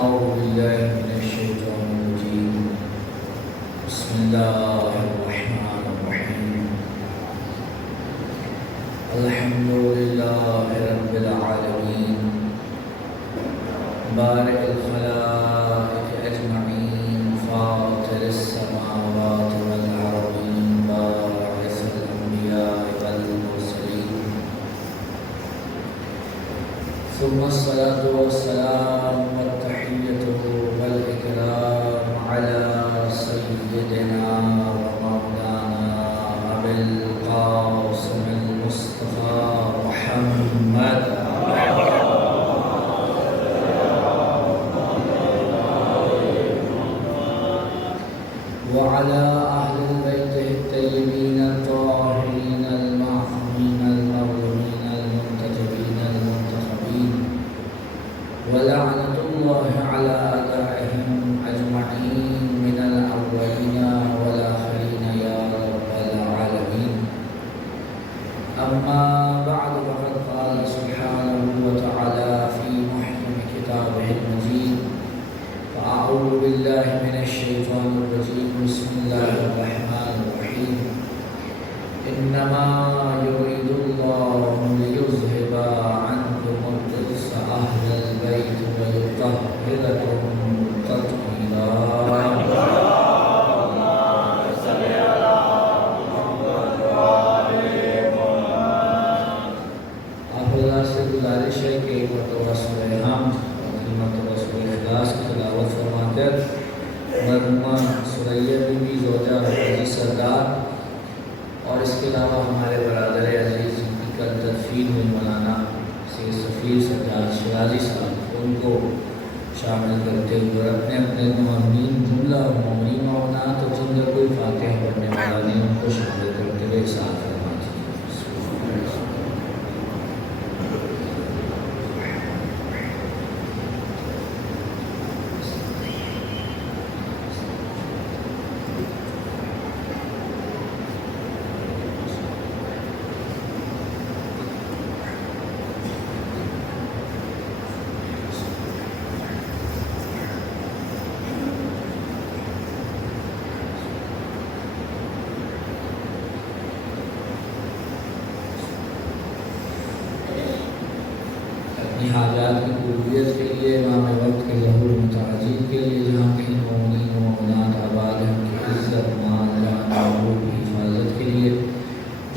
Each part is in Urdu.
أعوذ بالله من الشيطان الرجيم. بسم الله الرحمن الرحيم. الحمد لله رب العالمين بارئ الخلائق أجمعين فاطر السماوات والأرضين باعث الأنبياء والمرسلين ثم الصلاة والسلام والتحية والإكرام على سيدنا ومولانا أبي القاسم المصطفى محمد وعلى أهل البيت الطيبين الطاهرين المعصومين المظلومين المنتجبين المنتخبين ولعنة الله على أعدائهم أجمعين من الأولين والآخرين يا رب العالمين. أما بعد فقد قال سبحانه وتعالى في محكم كتابه المجيد فأعوذ بالله من الشيطان الرجيم. بسم الله الرحمن الرحيم. إنما يريد الله ليذهب عنكم الرجس أهل البيت ويطهركم تطهيرا. آپ اللہ سے گزارش ہے کہ ایک مرتبہ سورہ حمد اور ایک مرتبہ سورہ اخلاص کی تلاوت فرما کر مرحومہ سریہ بی بی زوجہ عزیز سردار اور اس کے علاوہ ہمارے برادر عزیز کی کل تدفین ہوئی مولانا سید سفیر سجاد شیرازی صاحب ان کو شامل کرتے ہوئے اپنے اپنے مومنین جملہ مومنین مومنات اور جن کا کوئی فاتح پڑھنے والا نہیں ان کو شامل کرتے ہوئے ساتھ فرما دیجیے. حاجات کی قبولیت کے لیے امام وقت کے ظہور متعجل کے لیے جہاں کہیں مومنین و مومنات آباد ہیں ان کی عزت مال جان معبود کی حفاظت کے لیے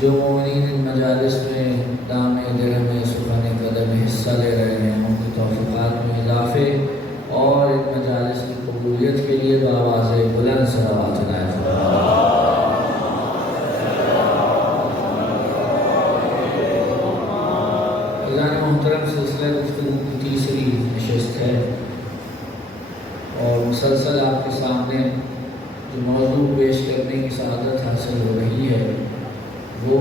جو مومنین ان مجالس میں دام درہم سخن قدم حصہ لے رہے ہیں ان کی توفیقات میں اضافے اور ان مجالس کی قبولیت کے لیے بآواز بلند صلوات عنایت فرمائیں. محترم سلسلہ گفتگو کی تیسری نشست ہے اور مسلسل آپ کے سامنے جو موضوع پیش کرنے کی سعادت حاصل ہو رہی ہے وہ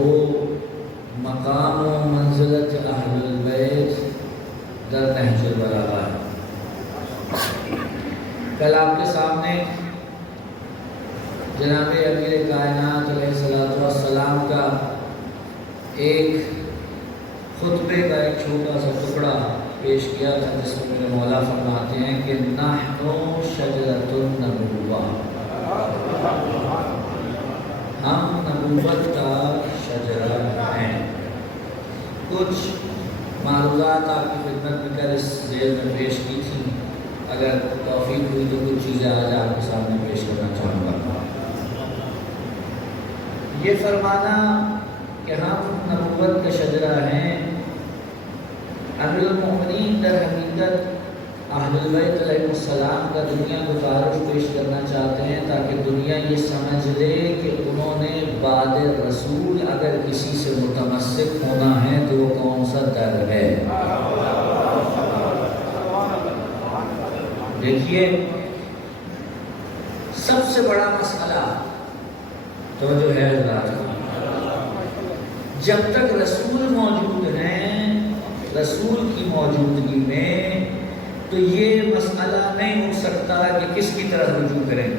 مقام و منزلت اہل البیت در نہج البلاغہ ہے. کل آپ کے سامنے جناب امیر کائنات علیہ السلام کا ایک خطبے کا ایک چھوٹا سا ٹکڑا پیش کیا تھا جس میں میرے مولا فرماتے ہیں کہ نحن شجرۃ النبوہ، ہم نبوت کا شجرہ ہیں. کچھ معروضات آپ کی خدمت میں کر اس ذیل میں پیش کی تھی، اگر توفیق ہوئی تو کچھ چیزیں آج آپ کے سامنے پیش کرنا چاہوں گا. یہ فرمانا کہ ہم نبوت کا شجرہ ہیں، امیر المؤمنین در حقیقت اہل البیت علیہ السلام کا دنیا کو تعارف پیش کرنا چاہتے ہیں تاکہ دنیا یہ سمجھ لے کہ انہوں نے بعد رسول اگر کسی سے متمسک ہونا ہے تو وہ کون سا در ہے. دیکھیے سب سے بڑا مسئلہ تو جو ہے حضرات، جب تک رسول موجود ہیں رسول کی موجودگی میں تو یہ مسئلہ نہیں ہو سکتا کہ کس کی طرف رجوع کریں،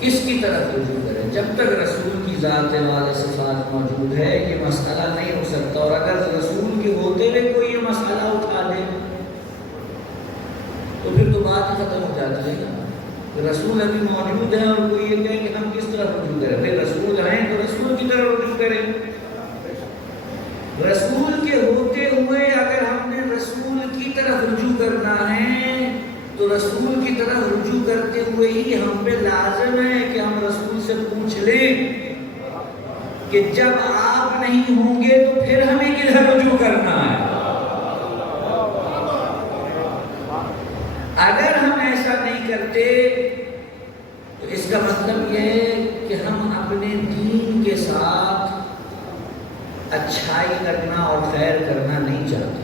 کس کی طرف رجوع کریں. جب تک رسول کی ذات والے صفات موجود ہے یہ مسئلہ نہیں ہو سکتا. اور اگر رسول کے ہوتے ہوئے کوئی یہ مسئلہ اٹھا دے جاتی ہے نا کہ رسول ابھی موجود ہے اور کوئی یہ کہے کہ ہم کس طرح رجوع کریں؟ بھائی رسول ہیں تو رسول کی طرح رجوع کریں. رسول کے ہوتے ہوئے اگر ہم نے رسول کی طرف رجوع کرنا ہے تو رسول کی طرف رجوع کرتے ہوئے ہی ہم پہ لازم ہے کہ ہم رسول سے پوچھ لیں کہ جب آپ نہیں ہوں گے تو پھر ہمیں کدھر رجوع کرنا ہے. اگر ہم ایسا نہیں کرتے تو اس کا مطلب یہ ہے کہ ہم اپنے دین کے ساتھ اچھائی کرنا اور خیر کرنا نہیں چاہتے.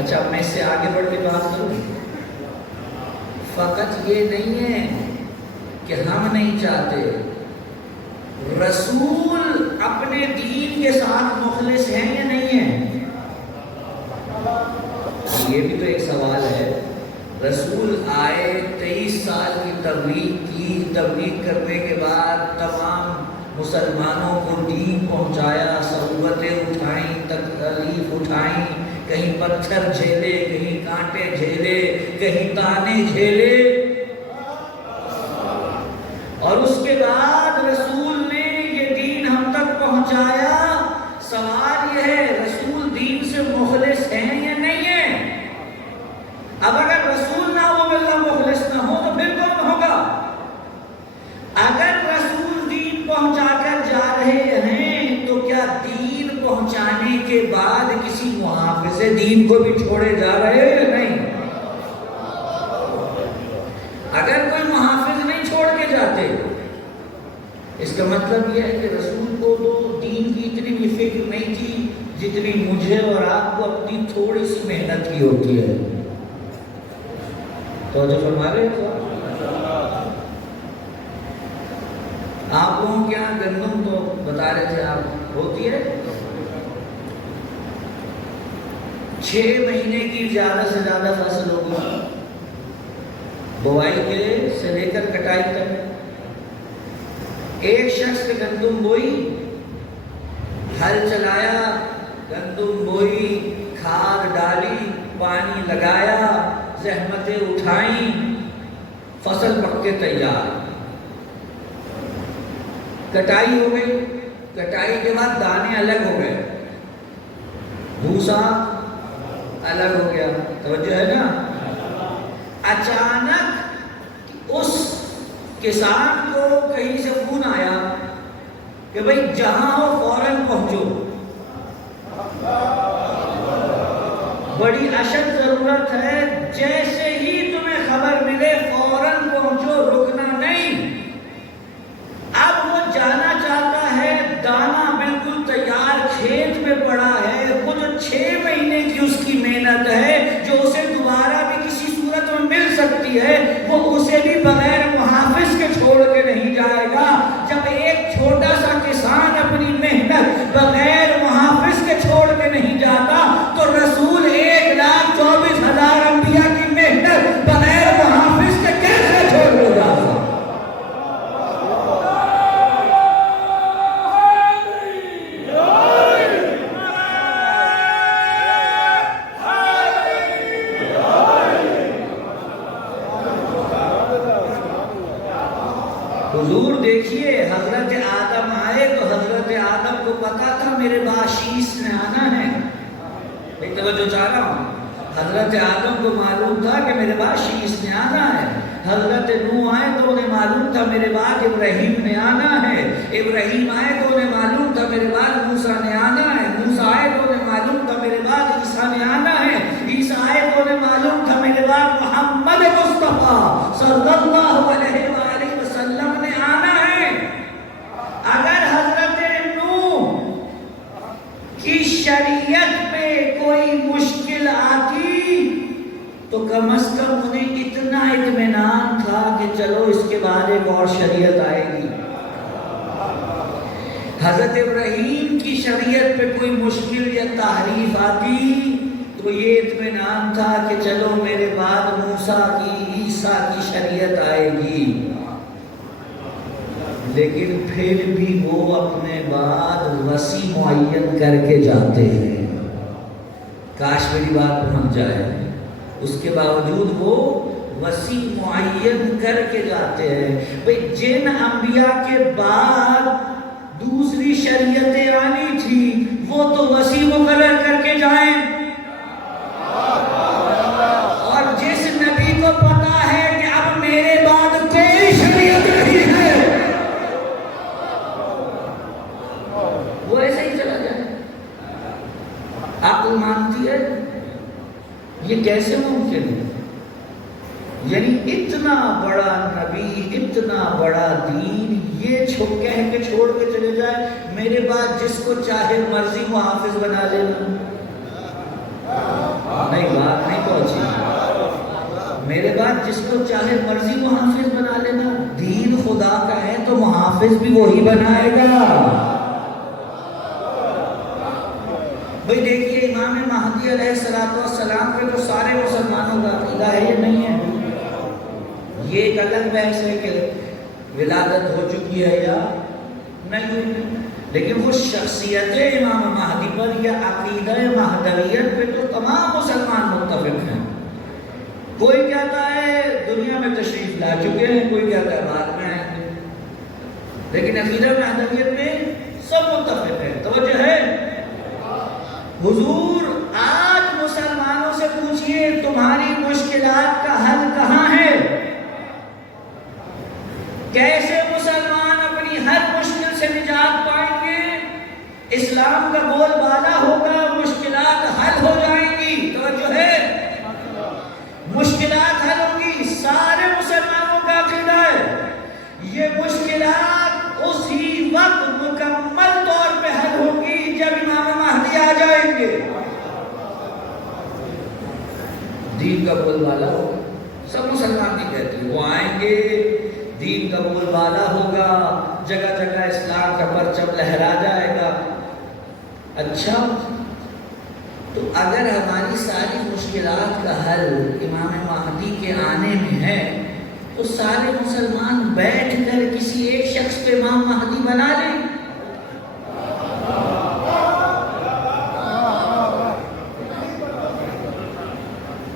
اچھا میں اس سے آگے بڑھ کے بات کروں. فقط یہ نہیں ہے کہ ہم نہیں چاہتے، رسول اپنے دین کے ساتھ مخلص ہیں یا نہیں ہیں؟ یہ بھی تو ایک سوال ہے. رسول آئے 23 سال کی تبلیغ کی، تبلیغ کرنے کے بعد تمام مسلمانوں کو دین پہنچایا، صعوبتیں اٹھائیں، تکلیف اٹھائیں، کہیں پتھر جھیلے، کہیں کانٹے جھیلے، کہیں تانے جھیلے، اور اس کے بعد رسول نے یہ دین ہم تک پہنچایا. سوال یہ ہے رسول دین سے مخلص ہیں یا نہیں ہیں؟ اب اگر رسول نہ ہو باللہ مخلص نہ ہو تو پھر کون ہوگا؟ اگر رسول دین پہنچا کر جا رہے ہیں تو کیا دین پہنچانے کے بعد کسی محافظ دین کو بھی چھوڑے جا رہے ہیں یا نہیں؟ اگر کوئی محافظ نہیں چھوڑ کے جاتے اس کا مطلب یہ ہے کہ رسول کو تو دین کی اتنی بھی فکر نہیں تھی جتنی مجھے اور آپ کو اپنی تھوڑی سی محنت کی ہوتی ہے. تو جو فرما رہے ہیں آپ لوگوں کے یہاں گندم تو بتا رہے تھے آپ ہوتی ہے 6 مہینے کی زیادہ سے زیادہ فصل ہوگی بوائی کے سے لے کر کٹائی تک. ایک شخص نے گندم بوئی، ہل چلایا، گندم بوئی، کھاد ڈالی، پانی لگایا، زحمتیں اٹھائیں، فصل پک کے تیار. کٹائی ہو گئی، کٹائی کے بعد دانے الگ ہو گئے، بھوسا الگ ہو گیا. توجہ ہے نا؟ اچانک اس کسان کو کہیں سے فون آیا کہ بھئی جہاں ہو فوراً پہنچو، بڑی اشد ضرورت ہے، جیسے ہی تمہیں خبر ملے فوراً پہنچو، رکنا نہیں. اب وہ جانا چاہتا ہے، دانا بالکل تیار کھیت میں پڑا ہے، وہ جو 6 مہینے کی اس کی محنت ہے جو اسے دوبارہ بھی کسی صورت میں مل سکتی ہے، وہ اسے بھی بغیر محافظ کے چھوڑ کے نہیں جائے گا. جب ایک چھوٹا سا کسان اپنی محنت بغیر محافظ کے چھوڑ کے نہیں جاتا تو رسول 1,24,000 انبیاء کی محنت بغیر محافظ کے کیسے چھوڑ کے جاتا؟ حضور دیکھیے حضرت آدم آئے تو حضرت آدم کو پتا تھا میرے بعد شیش نے آنا ہے. ایک توجہ چاہ رہا ہوں. حضرت آدم کو معلوم تھا کہ میرے بعد شیش نے آنا ہے. حضرت نوح آئے تو انہیں معلوم تھا میرے بعد ابراہیم نے آنا ہے. ابراہیم آئے تو انہیں معلوم تھا میرے بعد موسیٰ نے آنا ہے. موسیٰ آئے تو انہیں معلوم تھا میرے بعد عیسیٰ نے آنا ہے. عیسیٰ آئے تو انہیں معلوم تھا میرے بعد محمد مصطفیٰ صلی اللہ علیہ وآلہ وسلم نے آنا ہے. اگر حضرت نوح کی شریعت پہ کوئی مشکل آتی تو کم از کم انہیں اتنا اطمینان تھا کہ چلو اس کے بعد ایک اور شریعت آئے گی. حضرت ابراہیم کی شریعت پہ کوئی مشکل یا تحریف آتی تو یہ اطمینان تھا کہ چلو میرے بعد موسیٰ کی عیسیٰ کی شریعت آئے گی. لیکن پھر بھی وہ اپنے بعد وسیع معین کر کے جاتے ہیں. کاش میری بات پہنچ جائے. اس کے باوجود وہ وسیع معین کر کے جاتے ہیں. بھئی جن انبیاء کے بعد دوسری شریعتیں آنی تھی وہ تو وسیع مقرر کر کے جائیں, اور جس نبی کو پتا ہے کہ اب میرے بعد کوئی شریعت نہیں ہے وہ ایسے ہی چلا جائے. عقل مانتی ہے یہ کیسے ممکن ہے؟ یعنی اتنا بڑا نبی, اتنا بڑا دین, یہ کہہ کے چھوڑ کے چلے جائے میرے بعد جس کو چاہے مرضی محافظ بنا لینا. نہیں, بات نہیں پہنچی. میرے بعد جس کو چاہے مرضی محافظ بنا لینا. دین خدا کا ہے تو محافظ بھی وہی بنائے گا. بھئی دیکھیے امام مہدی علیہ السلام پہ تو سارے مسلمانوں کا عقیدہ ہے, یہ نہیں ہے. یہ ایک الگ بحث ہے کہ ولادت ہو چکی ہے یا نہیں ہوئی, لیکن وہ شخصیت امام مہدی پر یا عقیدہ مہدویت پہ تو تمام مسلمان متفق ہیں. کوئی کہتا ہے دنیا میں تشریف لا چکے ہیں, کوئی کہتا ہے بعد میں آئیں گے, لیکن عقیدہ مہدویت میں سب متفق ہیں. توجہ ہے حضور, آج مسلمانوں سے پوچھئے تمہاری مشکلات کا حل کہاں ہے؟ کیسے مسلمان اپنی ہر مشکل سے نجات پائیں گے؟ اسلام کا بول بالا ہوگا, مشکلات حل ہو جائیں گی. توجہ ہے, مشکلات حل ہوں گی. سارے مسلمانوں کا عقیدہ ہے یہ مشکلات اسی وقت مکمل طور پہ حل ہوں گی جب امام مہدی آ جائیں گے. دین کا بول بالا ہوگا, سب مسلمان نہیں کہتے, وہ آئیں گے, دین کا بول بالا ہوگا, جگہ جگہ اسلام کا پرچم لہرا جائے گا. اچھا, تو اگر ہماری ساری مشکلات کا حل امام مہدی کے آنے میں ہے تو سارے مسلمان بیٹھ کر کسی ایک شخص پہ امام مہدی بنا لیں.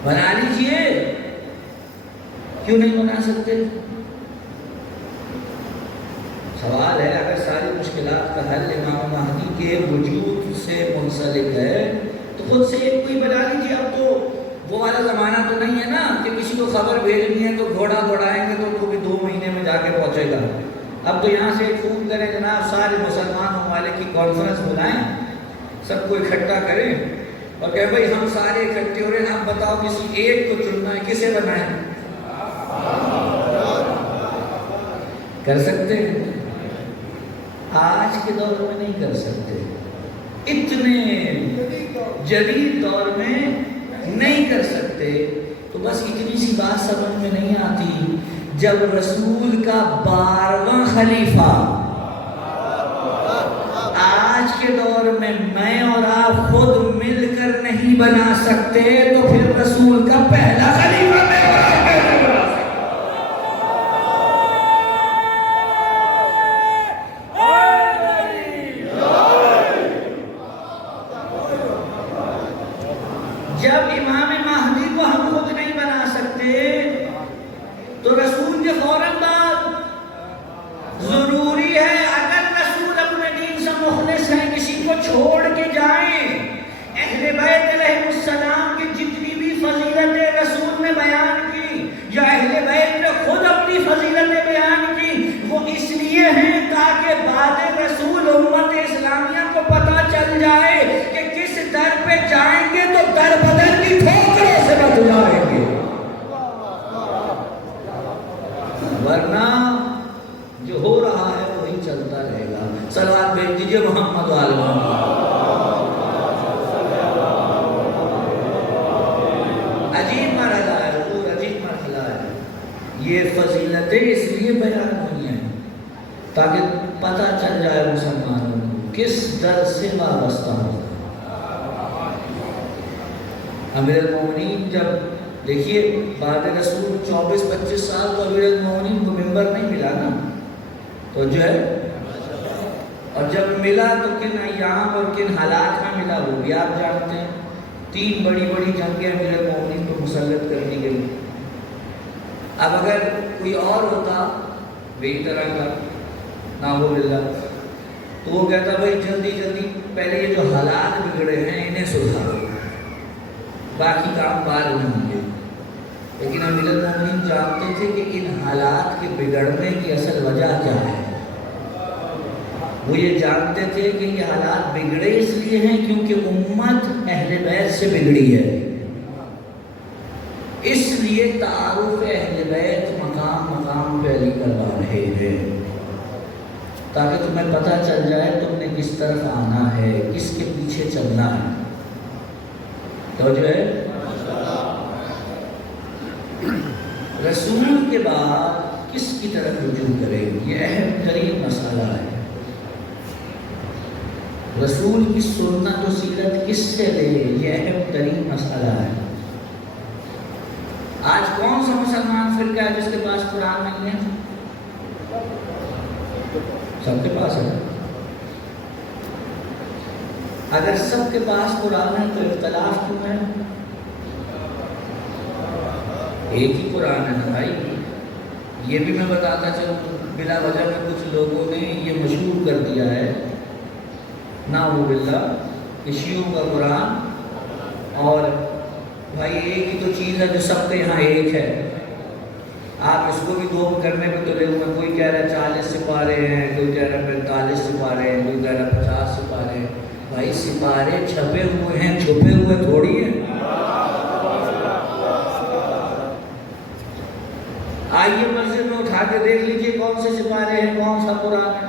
بنا لیجئے, کیوں نہیں بنا سکتے؟ سوال ہے اگر ساری مشکلات کا حل امام مہدی کے وجود سے منسلک ہے تو خود سے ایک کوئی بنا لیجیے. اب تو وہ والا زمانہ تو نہیں ہے نا کہ کسی کو خبر بھیجنی ہے تو گھوڑا دوڑائیں گے تو وہ بھی 2 مہینے میں جا کے پہنچے گا. اب تو یہاں سے ایک فون کریں جناب سارے مسلمان ممالک کی کانفرنس بلائیں, سب کو اکٹھا کریں اور کہ بھئی ہم سارے اکٹھے ہو رہے ہیں, آپ بتاؤ کسی ایک کو چننا ہے, کسے بنائیں؟ کر سکتے ہیں؟ آج کے دور میں نہیں کر سکتے, اتنے جدید دور میں نہیں کر سکتے. تو بس اتنی سی بات سمجھ میں نہیں آتی, جب رسول کا 12واں خلیفہ آج کے دور میں اور آپ خود مل کر نہیں بنا سکتے تو پھر رسول کا پہلا خلیفہ میں جب امام مہدی کو ہم خود نہیں بنا سکتے تو رسول کے فوراً بعد ضروری ہے اگر رسول اپنے دین سے مخلص ہیں کسی کو چھوڑ کے جائیں. اہل بیت علیہ السلام کی جتنی بھی فضیلتیں رسول نے بیان کی یا اہل بیت نے خود اپنی فضیلتیں بیان کی وہ اس لیے ہیں تاکہ بعد رسول امت اسلامیہ کو پتہ چل جائے کہ کس در پہ جائیں گے تو در بدر کی ٹھوکروں سے بچ جائیں گے, ورنہ جو ہو رہا ہے وہی چلتا رہے گا. صلوات بھیج دیجئے محمد وآل محمد. عجیب مرحلہ ہے حضور, عجیب مرحلہ ہے. یہ فضیلتیں اس لیے بیان ہوئی ہیں تاکہ پتہ چل جائے مسلمانوں کو کس در سے وابستہ ہو. امیر المومنین جب دیکھیے بعد رسول 24-25 سال تو امیر المومنین کو منبر نہیں ملا نا, تو جو ہے اور جب ملا تو کن ایام اور کن حالات میں ملا وہ بھی آپ جانتے ہیں. 3 بڑی بڑی جنگیں امیر المومنین کو مسلط کر دی گئی. اب اگر کوئی اور ہوتا بے طرح کا ناؤزباللہ، تو وہ کہتا بھائی جلدی جلدی پہلے یہ جو حالات بگڑے ہیں انہیں سدھارو، باقی کام بعد میں ہوں گے۔ لیکن امیر المومنین جانتے تھے کہ ان حالات کے بگڑنے کی اصل وجہ کیا ہے۔ وہ یہ جانتے تھے کہ یہ حالات بگڑے اس لیے ہیں کیونکہ امت اہل بیت سے بگڑی ہے، اس لیے تعارف اہل بیت مقام مقام پہ علی کروا رہے ہیں، تاکہ تمہیں پتہ چل جائے تم نے کس طرف آنا ہے، کس کے پیچھے چلنا ہے۔ تو جو ہے رسول کے بعد کس کی طرف رجوع کرے، یہ اہم ترین مسئلہ ہے۔ رسول کی سنت و سیرت کس سے لے، یہ اہم ترین مسئلہ ہے۔ آج کون سا مسلمان فرقہ ہے جس کے پاس قرآن نہیں ہے؟ سب کے پاس ہے۔ اگر سب کے پاس قرآن ہے تو اختلاف کیوں ہے؟ ایک ہی قرآن ہے نا بھائی۔ یہ بھی میں بتاتا چلوں، بلا وجہ میں کچھ لوگوں نے یہ مشہور کر دیا ہے نعوذ کہ شیعوں کا قرآن، اور بھائی ایک ہی تو چیز ہے جو سب کے یہاں ایک ہے، آپ اس کو بھی دو کرنے پہ تلے ہوئے، کوئی کہہ رہا ہے 40 سپارے ہیں، کوئی کہہ رہا ہے 45 سپارے ہیں، کوئی کہہ رہا ہے 50 سپارے ہیں۔ بھائی سپارے چھپے ہوئے ہیں، چھپے ہوئے تھوڑی ہیں۔ آئیے مسجد میں اٹھا کے دیکھ لیجئے کون سے سپارے ہیں، کون سا قرآن ہے۔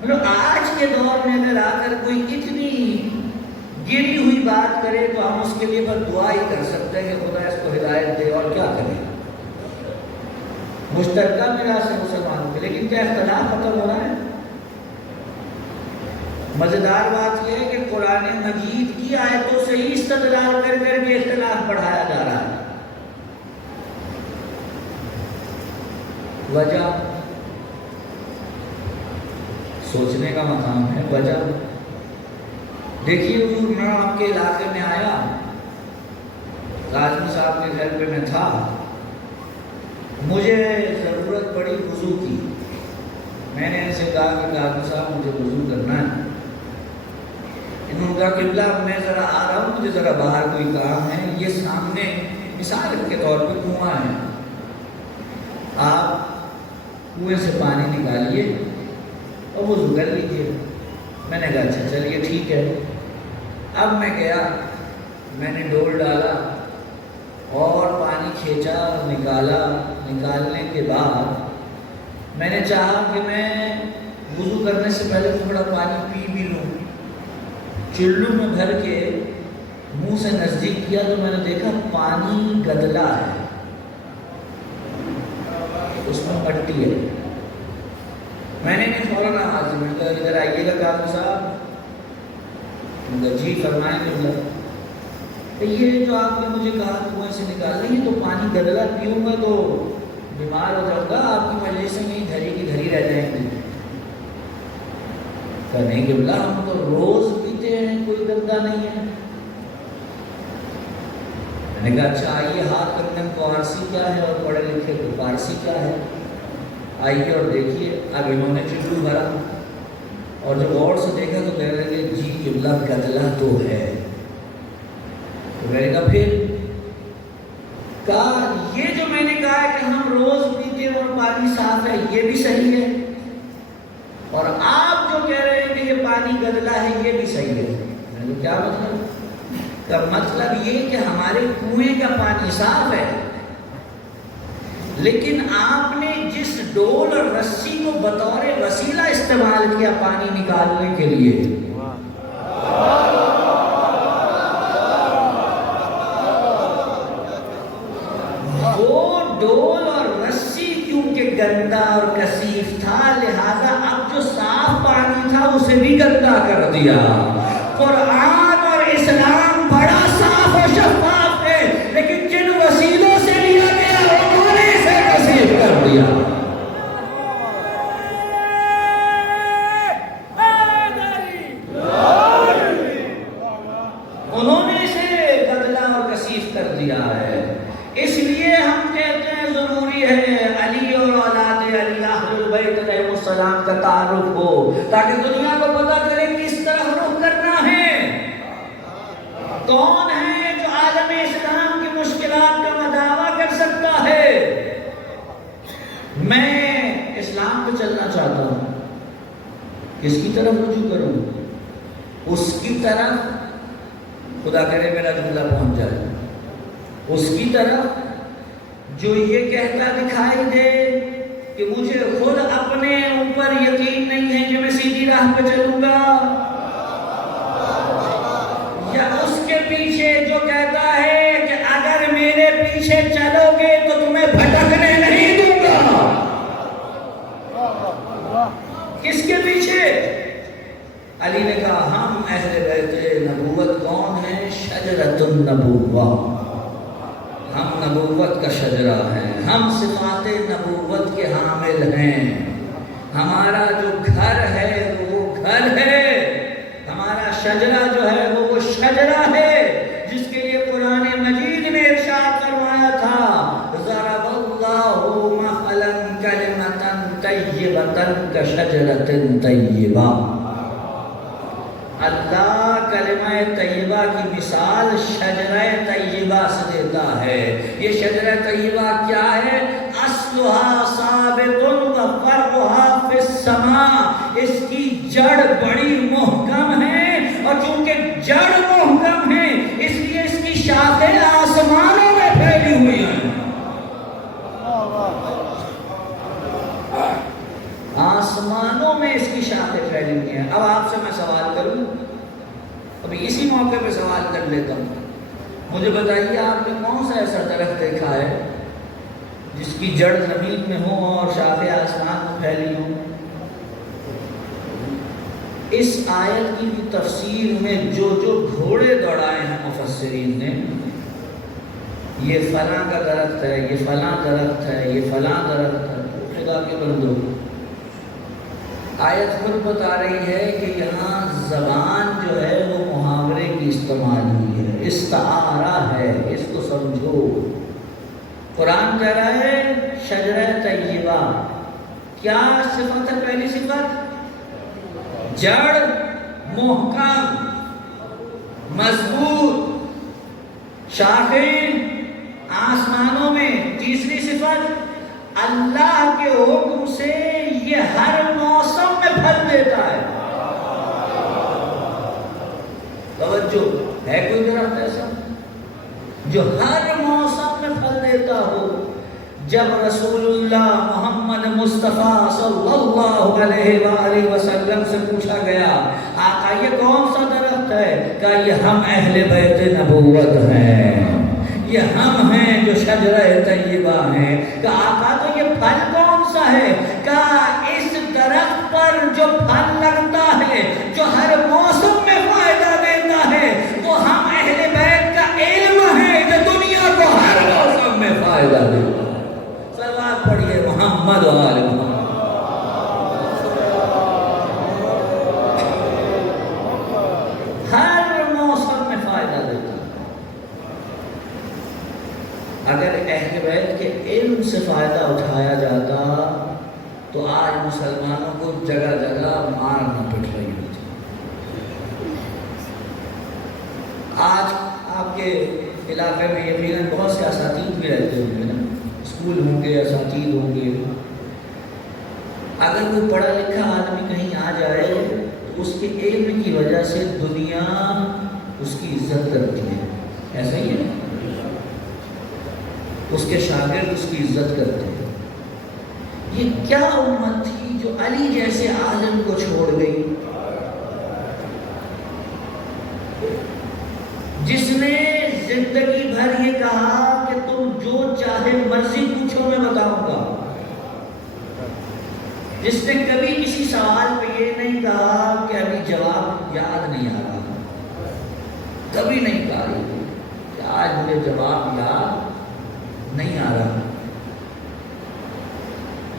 مطلب آج کے دور میں اگر آ کر کوئی اتنی گری ہوئی بات کرے تو ہم اس کے لیے بس دعا ہی کر سکتے ہیں کہ خدا اس کو ہدایت دے، اور کیا کریں۔ مشترکہ میراث ہے مسلمانوں کے، لیکن کیا اختلاف ختم ہو رہا ہے؟ مزیدار بات یہ ہے کہ قرآن مجید کی آیتوں سے ہی استدلال کر کر کے اختلاف بڑھایا جا رہا ہے۔ وجہ سوچنے کا مقام ہے۔ وجہ دیکھیے حضور، میں آپ کے علاقے میں آیا، کاظمی صاحب کے گھر پہ میں تھا، مجھے ضرورت پڑی وضو کی۔ میں نے ان سے کہا کہ کاظمی صاحب مجھے وضو کرنا ہے۔ انہوں نے کہا قبلہ میں ذرا آ رہا ہوں، مجھے ذرا باہر کوئی کام ہے، یہ سامنے مثال کے طور پہ کنواں ہے، آپ کنویں سے پانی نکالیے اور وضو کر لیجیے۔ میں نے کہا اچھا چلیے ٹھیک ہے۔ اب میں گیا، میں نے ڈول ڈالا اور پانی کھینچا اور نکالا۔ نکالنے کے بعد میں نے چاہا کہ میں وضو کرنے سے پہلے تھوڑا پانی پی بھی لوں۔ چلو میں بھر کے منہ سے نزدیک کیا تو میں نے دیکھا پانی گدلا ہے، اس میں مٹی ہے۔ میں نے نہیں فوراً آواز دی، میں نے کہا ادھر آئیے گا کاظمی صاحب؟ جی فرمائیں گے۔ یہ جو آپ نے مجھے کہا کنویں سے نکالنا، یہ تو پانی گدلا پیوں گا تو بیمار ہو جاؤں گا، آپ کی وجہ سے نہیں دھری کی دھری رہ جائیں گے۔ کہا نہیں قبلہ ہم تو روز پیتے ہیں، کوئی گندا نہیں ہے۔ میں نے کہا اچھا آئیے ہاتھ کرنے کو فارسی کیا ہے اور پڑھے لکھے کو فارسی کیا ہے، آئیے اور دیکھیے۔ اب انہوں نے چلو بھرا اور جب غور سے دیکھا تو کہہ رہے کہ جی قبلہ گدلا تو ہے۔ تو میں نے کہا پھر؟ کہا یہ جو میں نے کہا ہے کہ ہم روز پیتے اور پانی صاف ہے یہ بھی صحیح ہے، اور آپ جو کہہ رہے ہیں کہ یہ پانی گدلا ہے یہ بھی صحیح ہے۔ میں نے کیا مطلب؟ کا مطلب یہ کہ ہمارے کنویں کا پانی صاف ہے، لیکن آپ نے جس ڈول اور رسی کو بطور وسیلہ استعمال کیا پانی نکالنے کے لیے، وہ ڈول اور رسی کیونکہ گندا اور کثیف تھا، لہذا اب جو صاف پانی تھا اسے بھی گندا کر دیا۔ قرآن اور اسلام بڑا صاف اور شفاف ہے، لیکن جن وسیلوں سے لیا گیا انہوں نے اسے کثیف کر دیا۔ انہوں نے اسے گدلا اور کثیف کر دیا ہے۔ اس لیے ہم کہتے ہیں ضروری السلام کا تعارف ہو، تاکہ دنیا کو پتہ چلے کس طرح رخ کرنا ہے، کون ہے جو عالم اسلام کی مشکلات کا مداوع کر سکتا ہے۔ میں اسلام پہ چلنا چاہتا ہوں، کس کی طرف رجوع کروں؟ اس کی طرف، خدا کرے میرا جملہ پہنچ جائے، اس کی طرف جو یہ کہتا دکھائی دے کہ مجھے خود اپنے اوپر یقین نہیں ہے کہ میں سیدھی راہ پہ چلوں گا، یا اس کے پیچھے جو کہتا ہے کہ اگر میرے پیچھے چلو گے تو تمہیں بھٹکنے نہیں دوں گا۔ کس کے پیچھے؟ علی نے کہا ہم اہل بیت نبوت کون ہیں؟ شجرۃ النبوہ، ہم نبوت کا شجرہ ہیں، ہم صفات نبوت کے حامل ہیں، ہمارا جو گھر ہے وہ گھر ہے، ہمارا شجرہ جو ہے وہ شجرہ ہے جس کے لیے قرآن مجید میں ارشاد فرمایا تھا ضرب اللہ مثلا کلمۃ طیبۃ کشجرۃ طیبہ۔ اللہ کلمہ طیبہ کی مثال شجرہ طیبہ سے دیتا ہے۔ یہ شجرہ طیبہ کیا ہے؟ اصلها ثابت و فرعها فی السماء، اس کی جڑ بڑی محکم ہے، اور چونکہ جڑ محکم ہے اس لیے اس کی شاخیں آسمانوں میں پھیلی ہوئی ہیں، آسمانوں میں اس کی شاخیں پھیلی ہوئی ہیں۔ اب آپ سے میں سوال کروں، ابھی اسی موقع پہ سوال کر لیتا ہوں، مجھے بتائیے آپ نے کون سا ایسا درخت دیکھا ہے جس کی جڑ زمین میں ہو اور شاخیں آسمان میں پھیلی ہوں؟ اس آیت کی تفسیر میں جو گھوڑے دوڑائے ہیں مفسرین نے، یہ فلاں کا درخت ہے، یہ فلاں درخت ہے، یہ فلاں درخت ہے، خدا کے بندو، آیت خود بتا رہی ہے کہ یہاں زبان جو ہے وہ محاورے کی استعمال ہوئی ہے، استعارہ ہے، اس کو سمجھو۔ قرآن کہہ رہا ہے شجرہ طیبہ، کیا صفت ہے؟ پہلی صفت جڑ محکم مضبوط، شاخیں آسمانوں میں۔ تیسری صفت اللہ کے حکم سے یہ ہر موسم میں پھل دیتا ہے۔ توجہ ہے، کوئی درخت ایسا جو ہر موسم میں پھل دیتا ہو؟ جب رسول اللہ محمد مصطفیٰ صلی اللہ علیہ وآلہ وسلم سے پوچھا گیا آقا یہ کون سا درخت ہے؟ کہا یہ ہم اہل بیت نبوت ہیں، یہ ہم ہیں جو شجرہ طیبہ ہیں۔ کہا آقا تو یہ پھل کون سا ہے؟ کہا اس درخت پر جو پھل لگتا ہے، جو ہر موسم میں فائدہ دیتا ہے، وہ ہم اہل بیت کا علم ہے جو دنیا کو ہر موسم میں فائدہ دیتا ہے۔ صلوات پڑھیے محمد و آل محمد۔ ہر موسم میں فائدہ دیتا ہے۔ اگر اہل بیت کے علم سے فائدہ اٹھایا جاتا تو آج مسلمانوں کو جگہ جگہ مار نہ پٹ رہی ہوتی۔ آج آپ کے علاقے میں یقیناً بہت سے اساتید بھی رہتے ہوں گے نا، اسکول ہوں گے، اساتید ہوں گے۔ اگر کوئی پڑھا لکھا آدمی کہیں آ جائے تو اس کے علم کی وجہ سے دنیا اس کی عزت کرتی ہے، ایسا ہی ہے، اس کے شاگرد اس کی عزت کرتے ہیں۔ یہ کیا امت تھی جو علی جیسے عالم کو چھوڑ گئی، جس نے زندگی بھر یہ کہا کہ تم جو چاہے مرضی پوچھو میں بتاؤں گا، جس نے کبھی کسی سوال پہ یہ نہیں کہا کہ ابھی جواب یاد نہیں آ رہا، کبھی نہیں کہا کہ آج مجھے جواب یاد نہیں آ رہا۔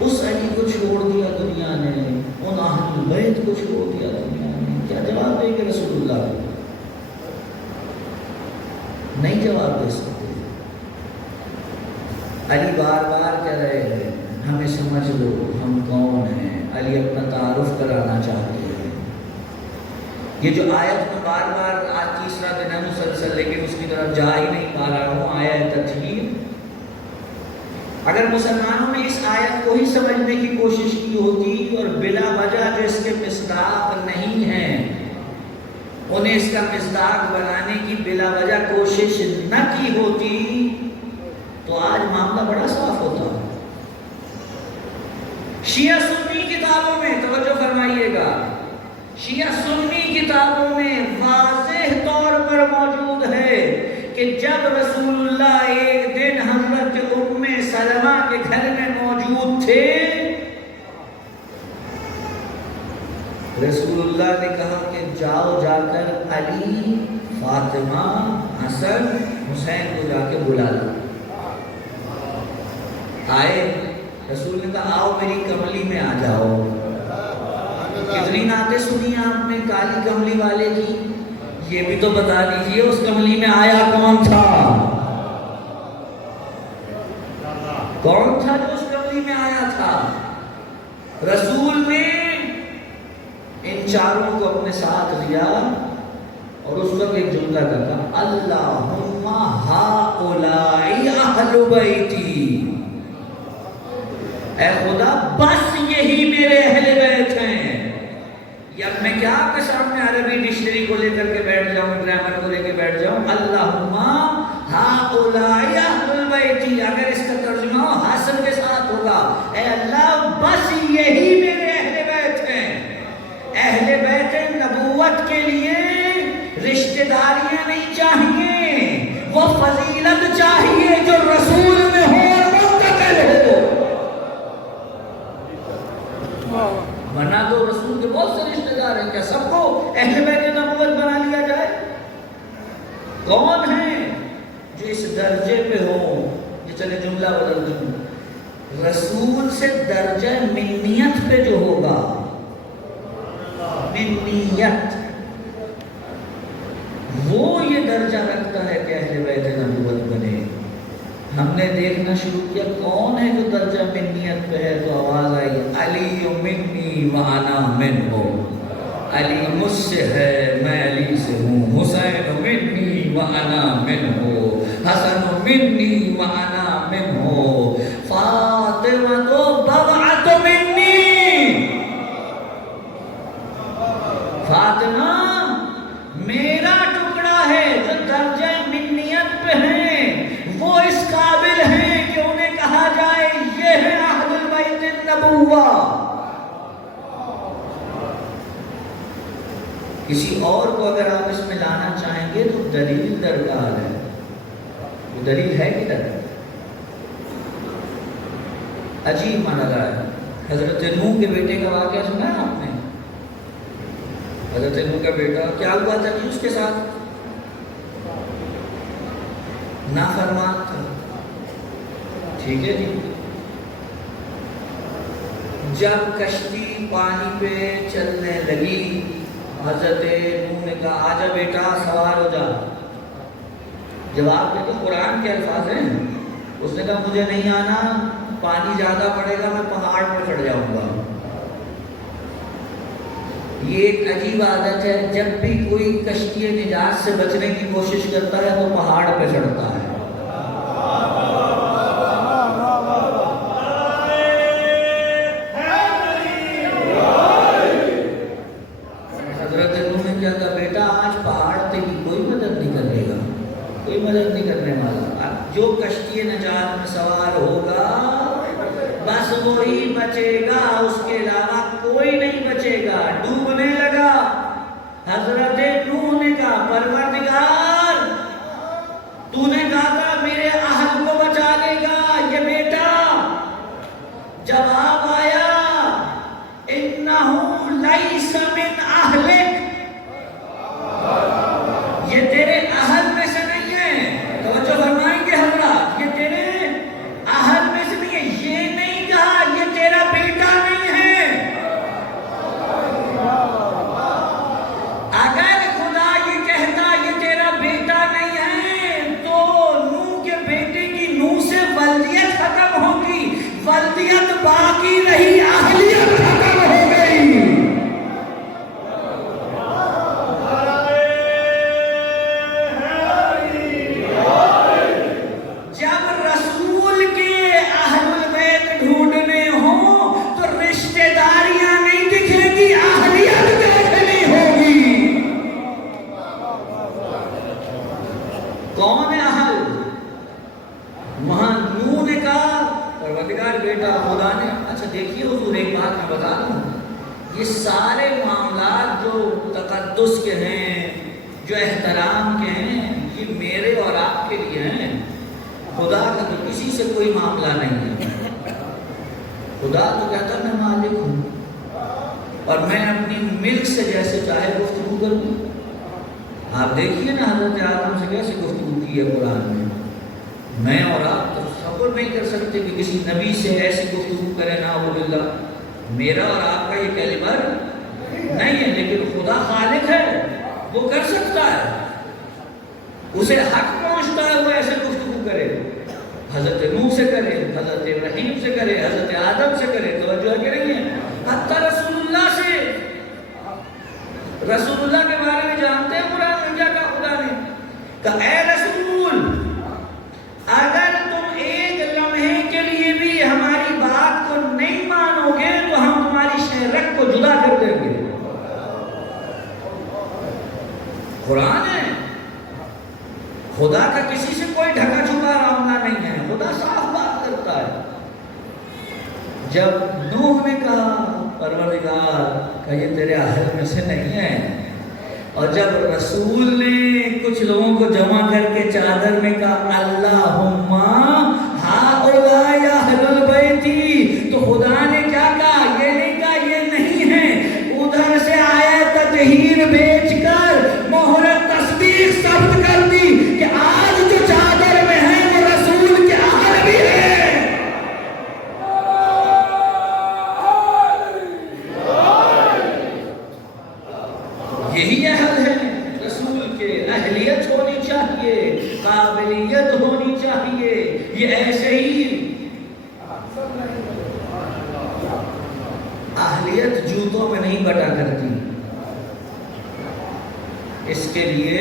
اس علی کو چھوڑ دیا دنیا نے، ان اہل بیت کو چھوڑ دیا دنیا نے، کیا جواب دیں گے رسول اللہ کو؟ نہیں جواب دے سکتے۔ علی بار بار کہہ رہے ہیں ہمیں سمجھ لو ہم کون ہیں۔ علی اپنا تعارف کرانا چاہتے ہیں۔ یہ جو آیت میں بار بار آج تیسرا دن ہے مسلسل، لیکن اس کی طرف جا ہی نہیں پا رہا ہوں، آیت تطہیر۔ اگر مسلمانوں نے اس آیت کو ہی سمجھنے کی کوشش کی ہوتی اور بلا وجہ جو اس کے مصداق نہیں ہیں انہیں اس کا مصداق بنانے کی بلا وجہ کوشش نہ کی ہوتی تو آج معاملہ بڑا صاف ہوتا۔ شیعہ سنی کتابوں میں توجہ فرمائیے گا، شیعہ سنی کتابوں میں واضح طور پر موجود ہے کہ جب رسول اللہ ایک دن حضرت ام سلمہ کے گھر میں موجود تھے، رسول اللہ نے کہا کہ جاؤ جا کر علی، فاطمہ، حسن، حسین کو جا کے بلا لو۔ آئے، رسول نے کہا آؤ میری کملی میں آ جاؤ۔ کتنی نعتیں سنی آپ نے کالی کملی والے کی، یہ بھی تو بتا دیجئے اس کملی میں آیا کون تھا؟ کون تھا جو اس کملی میں آیا تھا؟ رسول نے ان چاروں کو اپنے ساتھ لیا اور اس وقت ایک جملہ کہا، اللہم ہؤلاء اہل بیتی، اے خدا بس یہی میرے اہل بیت ہیں۔ یا میں کیا آپ کے سامنے عربی ڈکشنری کو لے کر کے بیٹھ جاؤں، گرامر کو لے کے بیٹھ جاؤں؟ اللہم ہؤلاء اہل بیتی، اگر اس کا ترجمہ حسن کے ساتھ ہوگا، اے اللہ بس یہی میرے اہل بیت ہیں۔ اہل بیت نبوت کے لیے رشتہ داریاں نہیں چاہیے، وہ فضیلت چاہیے جو رسول میں ہو اور منتقل ہو، ورنہ تو رسول کے بہت سے رشتہ دار ہیں، کیا سب کو اہل بیت نبوت بنا لیا جائے؟ کون ہیں جو اس درجے پہ ہوں؟ یہ چلے جملہ بدل دوں، رسول سے درجہ منیت پہ جو ہوگا، منیت، وہ یہ درجہ رکھتا ہے کہ اہل بیت نبوت بنے۔ ہم نے دیکھنا شروع کیا کون ہے جو درجہ منیت پہ ہے، تو آواز آئی علی منی وانا منہ، علی مجھ سے ہے میں علی سے ہوں، حسین منی وانا منہ، حسن منی وانا منہ، فاطمہ تو بضعۃ منی، فاطمہ میرا ٹکڑا ہے۔ جو درجہ منیت پہ ہیں وہ اس قابل ہیں کہ انہیں کہا جائے یہ ہے اہل البیت النبوہ۔ کسی اور کو اگر آپ اس میں لانا چاہیں گے تو دلیل درکار ہے، وہ دلیل ہے کدھر؟ عجیب مانا رہا ہے۔ حضرت نوح کے بیٹے کا واقعہ سنا ہے آپ نے؟ حضرت نوح کا بیٹا کیا ہوا تھا جی اس کے ساتھ؟ نافرمان تھا، ٹھیک ہے جی۔ جب کشتی پانی پہ چلنے لگی، حضرت نوح نے کہا آجا بیٹا سوار ہو جا۔ جواب میں تو قرآن کے الفاظ ہیں، اس نے کہا مجھے نہیں آنا، پانی زیادہ پڑے گا، میں پہاڑ پر چڑھ جاؤں گا۔ یہ ایک عجیب عادت ہے، جب بھی کوئی کشتی نجات سے بچنے کی کوشش کرتا ہے تو پہاڑ پہ چڑھتا ہے۔ حضرت نوح نے کیا کہا بیٹا آج پہاڑ تیری کوئی مدد نہیں کرے گا، کوئی مدد نہیں کرنے والا، جو کشتی نجات میں سوار ہوگا بس وہی بچے گا، اس کے علاوہ کوئی نہیں بچے گا۔ ڈوبنے لگا۔ حضرت نوح نے کہا پروردگار تو نے کہا تھا میرے اہل کو بچا لے گا، یہ بیٹا جواب آیا انہو لیس من اہلک، یہ تیرے اہل میں سے نہیں ہے۔ توجہ فرمائیں گے حضرات، یہ تیرے اہل میں سے نہیں ہے، یہ نہیں کہا یہ تیرا بیٹا نہیں ہے۔ اگر کہا خدا نے. اچھا دیکھیے حضور ایک بات میں بتا دوں, یہ سارے معاملات جو تقدس کے ہیں, جو احترام کے ہیں, یہ میرے اور آپ کے لیے ہیں. خدا کا تو کسی سے کوئی معاملہ نہیں ہے. خدا تو کہتا ہے میں مالک ہوں اور میں اپنی ملک سے جیسے چاہے گفتگو کروں. آپ دیکھیے نا حضرت آدم سے کیسے گفتگو کی ہے قرآن میں. میں اور آپ تصور نہیں کر سکتے کہ کسی نبی سے ایسی گفتگو کرے نعوذ باللہ. میرا اور آپ کا یہ کیلیبر نہیں ہے, لیکن خدا خالق ہے, وہ کر سکتا ہے. اسے حق پہنچتا ہے وہ ایسے گفتگو کرے. حضرت نوح سے کرے, حضرت ابراہیم سے کرے, حضرت آدم سے کرے, توجہ ہے کہ نہیں ہے, حتی رسول اللہ سے. رسول اللہ کے بارے میں جانتے ہیں قرآن میں کیا کہا خدا نے؟ کہ اے رسول, اگر تم ایک لمحے کے لیے بھی ہماری بات کو نہیں مانو گے تو ہم تمہاری شہرت کو جدا کر دیں گے. قرآن ہے. خدا کا کسی سے کوئی ڈھکا چھپا معاملہ نہیں ہے. خدا صاف بات کرتا ہے. جب نوح نے کہا پروردگار کہ یہ تیرے اہل میں سے نہیں ہے, اور جب رسول نے کچھ لوگوں کو جمع کر کے چادر میں کہا اللہم ہؤلاء اہل البیت, تو خدا نے کیا کہا؟ یہ نہیں کہا یہ نہیں ہے. ادھر سے آیا تطہیر بیچ کر مہر تصدیق ثبت کر دی کہ آج جو چادر میں ہے وہ رسول کے اہل بھی ہے. یہی اہل ہے رسول کے. اہلیت ہونی چاہیے, قابلیت ہونی چاہیے. یہ ایسے ہی اہلیت جوتوں میں نہیں بٹا کرتی. اس کے لیے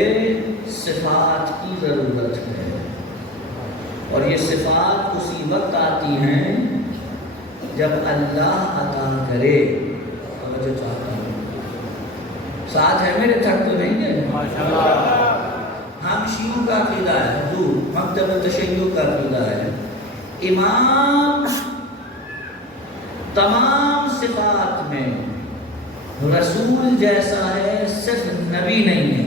صفات کی ضرورت ہے, اور یہ صفات اسی وقت آتی ہیں جب اللہ عطا کرے. توجہ چاہتا ہوں, ساتھ ہے میرے, تھک تو نہیں ہے. ہم شیعوں کا عقیدہ ہے, حضور مکتب تشیع کا عقیدہ ہے, امام تمام صفات میں رسول جیسا ہے, صرف نبی نہیں ہے.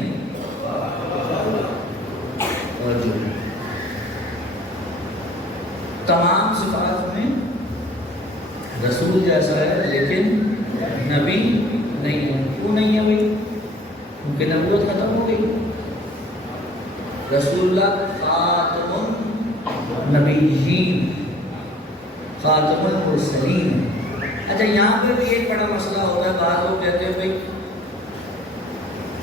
اور جو تمام صفات میں رسول جیسا ہے لیکن نبی نہیں ہے. کیوں نہیں ہے بھائی؟ کیونکہ نبوت ختم ہو گئی. رسول اللہ خاتم النبیین, خاتم المرسلین. اچھا یہاں پہ بھی ایک بڑا مسئلہ ہوتا ہے. بعض لوگ کہتے ہیں بھائی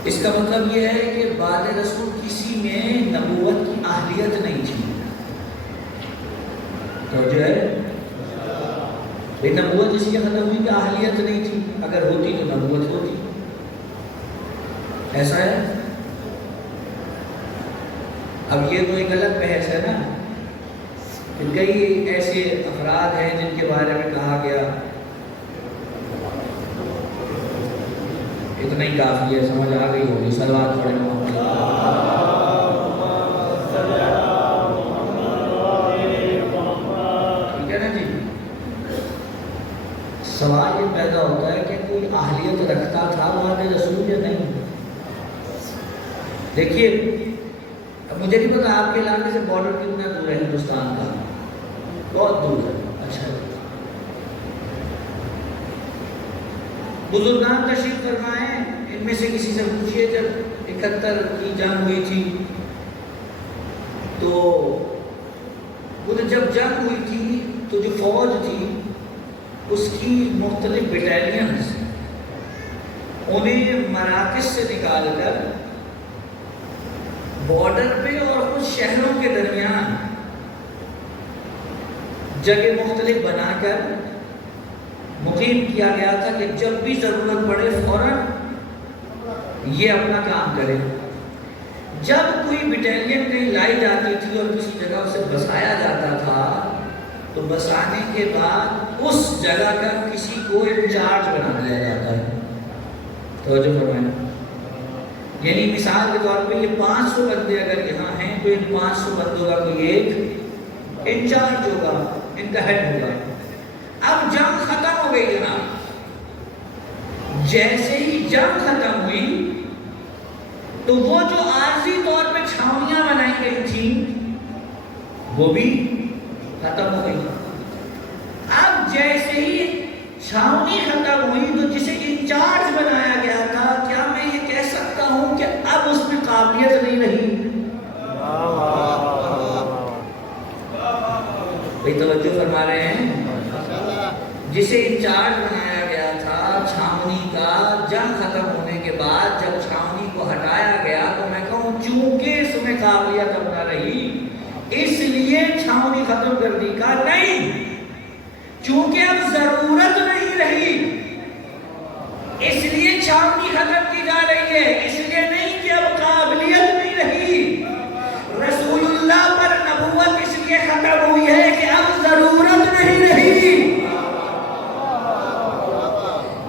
اس کا مطلب یہ ہے کہ بعد رسول کسی میں نبوت کی اہلیت نہیں تھی. تو جو ہے نبوت اس کی ختم ہوئی کہ اہلیت نہیں تھی. اگر ہوتی تو نبوت ہوتی. ایسا ہے. اب یہ تو ایک الگ بحث ہے نا, کہ کئی ایسے افراد ہیں جن کے بارے میں کہا گیا اتنا ہی کافی ہے, سمجھ آ گئی ہوگی. صلوات پڑھیں. ٹھیک ہے نا جی. سوال یہ پیدا ہوتا ہے کہ کوئی اہلیت رکھتا تھا بعد رسول یا نہیں. دیکھیے اب مجھے نہیں پتا آپ کے علاقے سے بارڈر کتنا دور ہے ہندوستان کا. بہت دور ہے. اچھا بزرگان تشریف فرمائیں, ان میں سے کسی سے پوچھیے جب 71 کی جنگ ہوئی تھی تو وہ جب جنگ ہوئی تھی تو جو فوج تھی اس کی مختلف بٹالینز انہیں مراکز سے نکال کر بارڈر پہ اور کچھ شہروں کے درمیان جگہ مختلف بنا کر مقیم کیا گیا تھا کہ جب بھی ضرورت پڑے فوراً یہ اپنا کام کرے. جب کوئی بٹالین کہیں لائی جاتی تھی اور کسی جگہ اسے بسایا جاتا تھا تو بسانے کے بعد اس جگہ کا کسی کو انچارج بنا دیا جاتا ہے. توجہ فرمائیں. یعنی مثال کے طور پہ یہ 500 بندے اگر یہاں ہیں تو ان 500 بندوں کا کوئی ایک انچارج ہوگا, ان کا ہیڈ ہوگا. اب جنگ ختم ہو گئی جناب. جیسے ہی جنگ ختم ہوئی تو وہ جو عارضی طور پہ چھاؤنیاں بنائی گئی تھیں وہ بھی ختم ہو گئی. اب جیسے ہی چھاؤنی ختم ہوئی تو جسے انچارج بنایا گیا تھا، کیا میں یہ کہہ سکتا ہوں کہ اب اس میں قابلیت نہیں رہی؟ بھئی توجہ فرما رہے ہیں؟ جسے انچارج بنایا گیا تھا چھاؤنی کا، جنگ ختم ہونے کے بعد جب چھاؤنی کو ہٹایا گیا تو میں کہوں چونکہ اس میں قابلیت اب نہ رہی اس لیے چھاؤنی ختم کر دی کا نہیں، چونکہ اب ضرورت نہیں رہی اس لیے چھاؤنی ختم کی جا رہی ہے، اس لیے نہیں کہ اب قابلیت نہیں رہی. رسول اللہ پر نبوت اس لیے ختم ہوئی ہے کہ اب ضرورت نہیں رہی،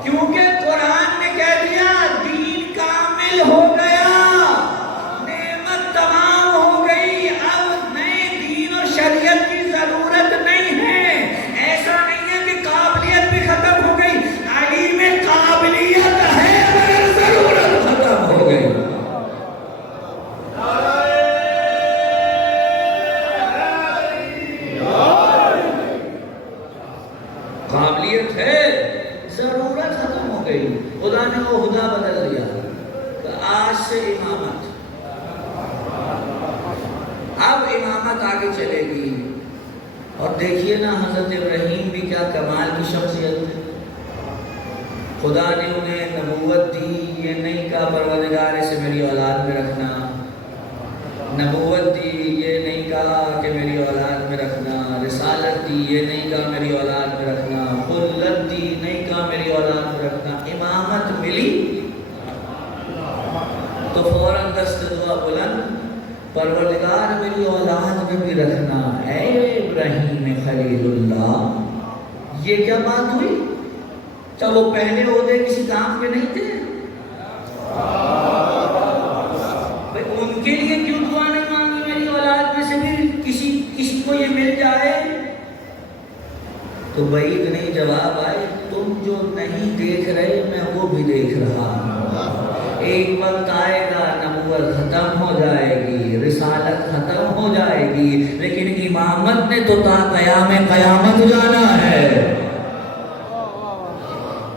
کیونکہ قرآن نے کہہ دیا دین کامل ہو گیا، نعمت تمام ہو گئی، اب نئے دین اور شریعت کی ضرورت نہیں ہے. ایسا نہیں ہے کہ قابلیت بھی ختم ہو گئی، علی میں قابلیت ہے مگر ضرورت ختم ہو گئی. قابلیت ہے، ضرورت ختم ہو گئی. خدا نے وہ خدا بدل دیا کہ آج سے امامت، اب امامت آگے چلے گی. اور دیکھیے نا حضرت ابراہیم بھی کیا کمال کی شخصیت ہے. خدا نے انہیں نبوت دی، یہ نہیں کہا پروردگار اسے میری اولاد میں رکھنا. نبوت دی، یہ نہیں کہا کہ میری اولاد میں رکھنا. رسالت دی، یہ نہیں کہا میری اولاد میں رکھنا. خلت دی، نہیں کہا میری اولاد میں رکھنا. امامت ملی تو فوراً دست دعا بلند، پروردگار میری اولاد میں بھی رکھنا. اے ابراہیم خلیل اللہ، یہ کیا بات ہوئی؟ کیا وہ پہلے عہدے کسی کام کے نہیں تھے؟ ان کے لیے کیوں دعا نہیں مانگی میری اولاد میں سے بھی کسی کو یہ مل جائے؟ تو بعید نہیں جواب آئے، تم جو نہیں دیکھ رہے میں وہ بھی دیکھ رہا ہوں. ایک وقت آئے گا نبوت ختم ہو جائے گی، رسالت ختم ہو جائے گی، لیکن امامت نے تو تا قیام قیامت جانا ہے.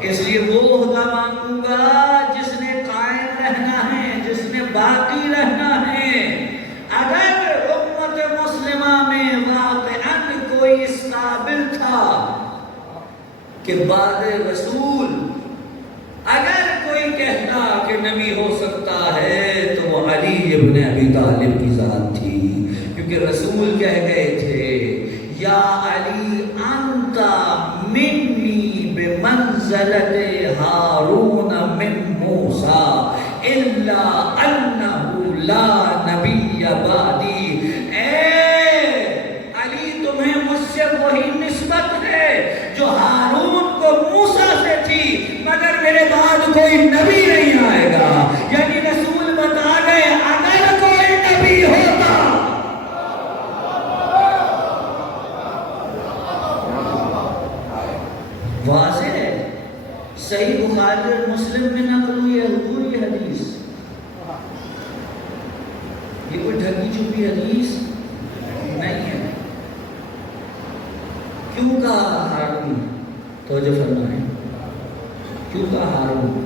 اس لیے وہ عہدہ مانگوں گا جس نے قائم رہنا ہے، جس نے باقی رہنا ہے. اگر امت مسلمہ میں واقعاً کوئی اس قابل تھا کہ بعد رسول اگر کوئی کہتا کہ نبی ہو سکتا ہے تو وہ علی ابن ابی طالب کی ذات تھی، کیونکہ رسول کہہ گئے تھے یا علی انت منی بمنزلت ہارون من موسیٰ الا انہ لا نبی بعدی. علی تمہیں مجھ سے وہی نسبت ہے جو ہارون کو موسیٰ سے تھی، مگر میرے بعد کوئی نبی نہیں آئے گا. یعنی رسول بتا گئے اگر کوئی نبی ہوتا واضح ہے. صحیح بخاری اور مسلم میں نقل ہوئی ہے حضور کی حدیث. یہ کوئی ڈھکی چھپی حدیث نہیں ہے. کیوں کہا ہارون؟ توجہ فرمائیں، کیوں کہا ہارون؟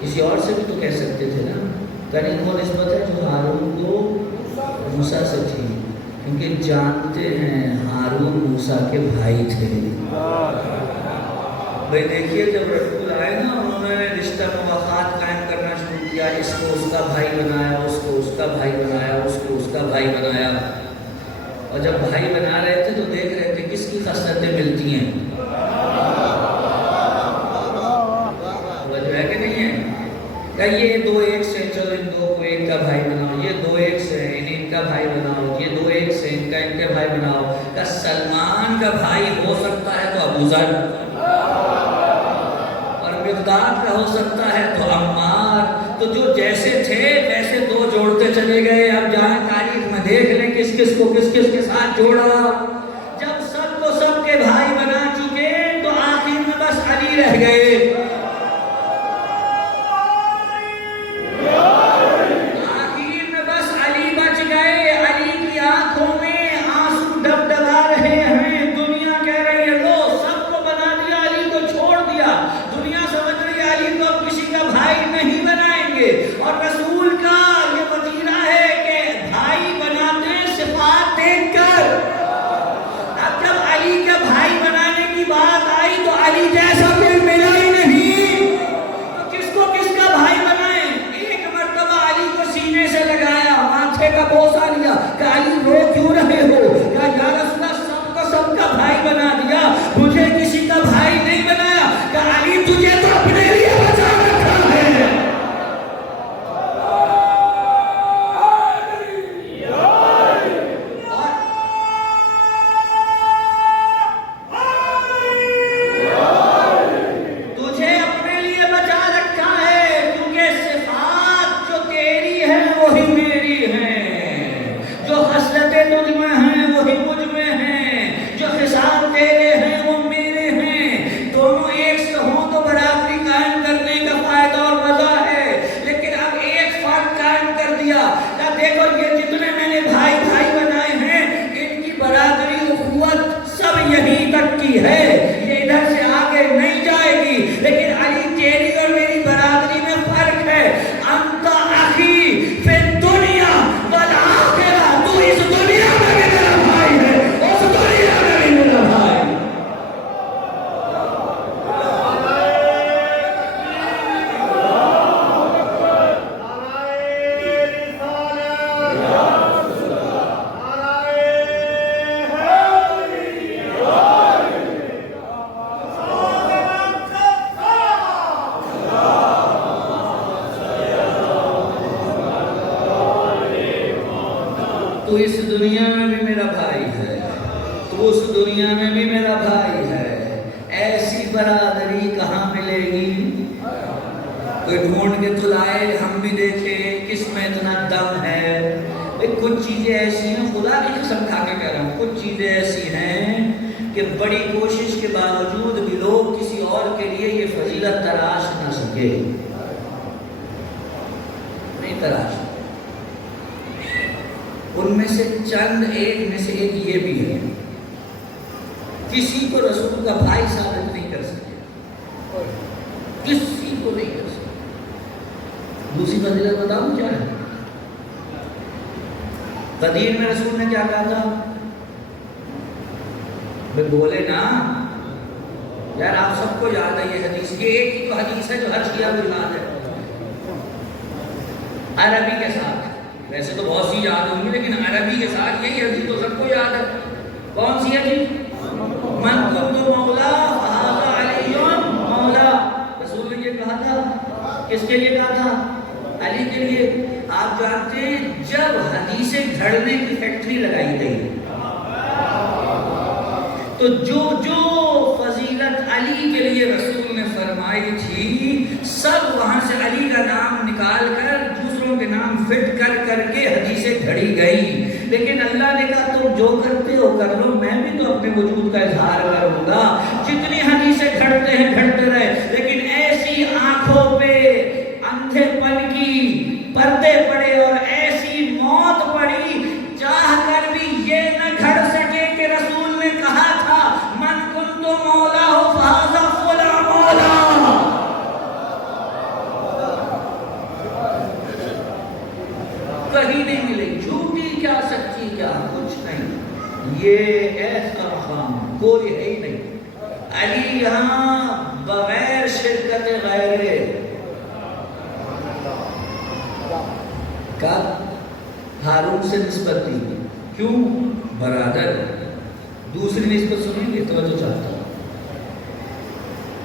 کسی اور سے بھی تو کہہ سکتے تھے نا. قریب وہ نسبت ہے جو ہارون کو موسیٰ سے تھی، کیونکہ جانتے ہیں ہارون موسیٰ کے بھائی تھے. بھائی دیکھیے جب رسول آئے نا انہوں نے رشتہ مواخات قائم کرنا شروع کیا. اس کو اس کا بھائی بنایا، اس کو اس کا بھائی بنایا، اس کو اس کا بھائی بنایا. اور جب بھائی بنا رہے تھے تو دیکھ رہے تھے کس کی خصلتیں ملتی ہیں. ہے کہ نہیں ہے؟ کہ یہ دو ایک سے، چلو ان دو کو ایک کا بھائی بناؤ، یہ دو ایک سے ان کا بھائی بناؤ، یہ دو ایک سے ان کے بھائی بناؤ. کہ سلمان کا بھائی ہو سکتا ہے تو ابو ذر، اور مقداد کا ہو سکتا ہے تو عمار. تو جو جیسے تھے ویسے دو جوڑتے چلے گئے. اب جائیں تاریخ میں دیکھ لیں کس کس کو کس کس کے ساتھ جوڑا. جب سب کو سب کے بھائی بنا چکے اس دنیا میں بھی میرا بھائی ہے، ایسی برادری کہاں ملے گی؟ کوئی ڈھونڈ کے تو لائے، ہم بھی دیکھیں کس میں اتنا دم ہے۔ کچھ چیزیں ایسی ہیں، خدا کی قسم کھا کے کہہ رہا ہوں، کچھ چیزیں ایسی ہیں کہ بڑی کوشش کے باوجود بھی لوگ کسی اور کے لیے یہ فضیلت تراش نہ سکے، نہیں تراش۔ ان میں سے چند ایک میں سے ایک یہ بھی ہے، کسی کو رسول کا بھائی ثابت نہیں کر سکے، کسی کو نہیں کر سکے۔ دوسری فضیلت بتاؤں کیا ہے؟ قدیم میں رسول نے کیا کہا تھا؟ بولے نا یار، آپ سب کو یاد ہے یہ حدیث، یہ ایک ہی تو حدیث ہے جو ہر شیعہ کو یاد ہے، عربی کے ساتھ۔ ویسے تو بہت سی یاد ہوں گی، لیکن عربی کے ساتھ یہی حدیث تو سب کو یاد ہے۔ کون سی حدیث؟ من کنت مولا فہذا علی مولا۔ رسول نے یہ کہا تھا، کس کے لیے کہا تھا؟ علی کے لیے۔ آپ جانتے ہیں جب حدیثیں گھڑنے کی فیکٹری لگائی گئی تو جو فضیلت علی کے لیے رسول نے فرمائی تھی، سب وہاں سے علی کا نام نکال کر دوسروں کے نام فٹ کر کر کے حدیثیں گھڑی گئی۔ لیکن اللہ نے کہا تم جو کرتے ہو کر لو، میں بھی تو اپنے وجود کا اظہار کروں گا۔ جتنی حدیثیں گھڑتے ہیں گھڑتے رہے، لیکن ایسی آنکھوں پہ اندھے پن کی پردے پڑے اور ایسی موت پڑی، چاہ کر بھی یہ نہ گھڑ سکے کہ رسول نے کہا تھا من کنت مولا ہو فہذا فلا مولا۔ کہیں نہیں ملے، جھوٹی کیا سچی کیا کچھ نہیں، یہ ایسا مقام کوئی ہے ہی نہیں۔ علی یہاں بغیر شرکت غیرے کا ہارون سے نسبت دی، کیوں؟ برادر۔ دوسری نسبت سنیں گے توجہ چاہتا ہوں،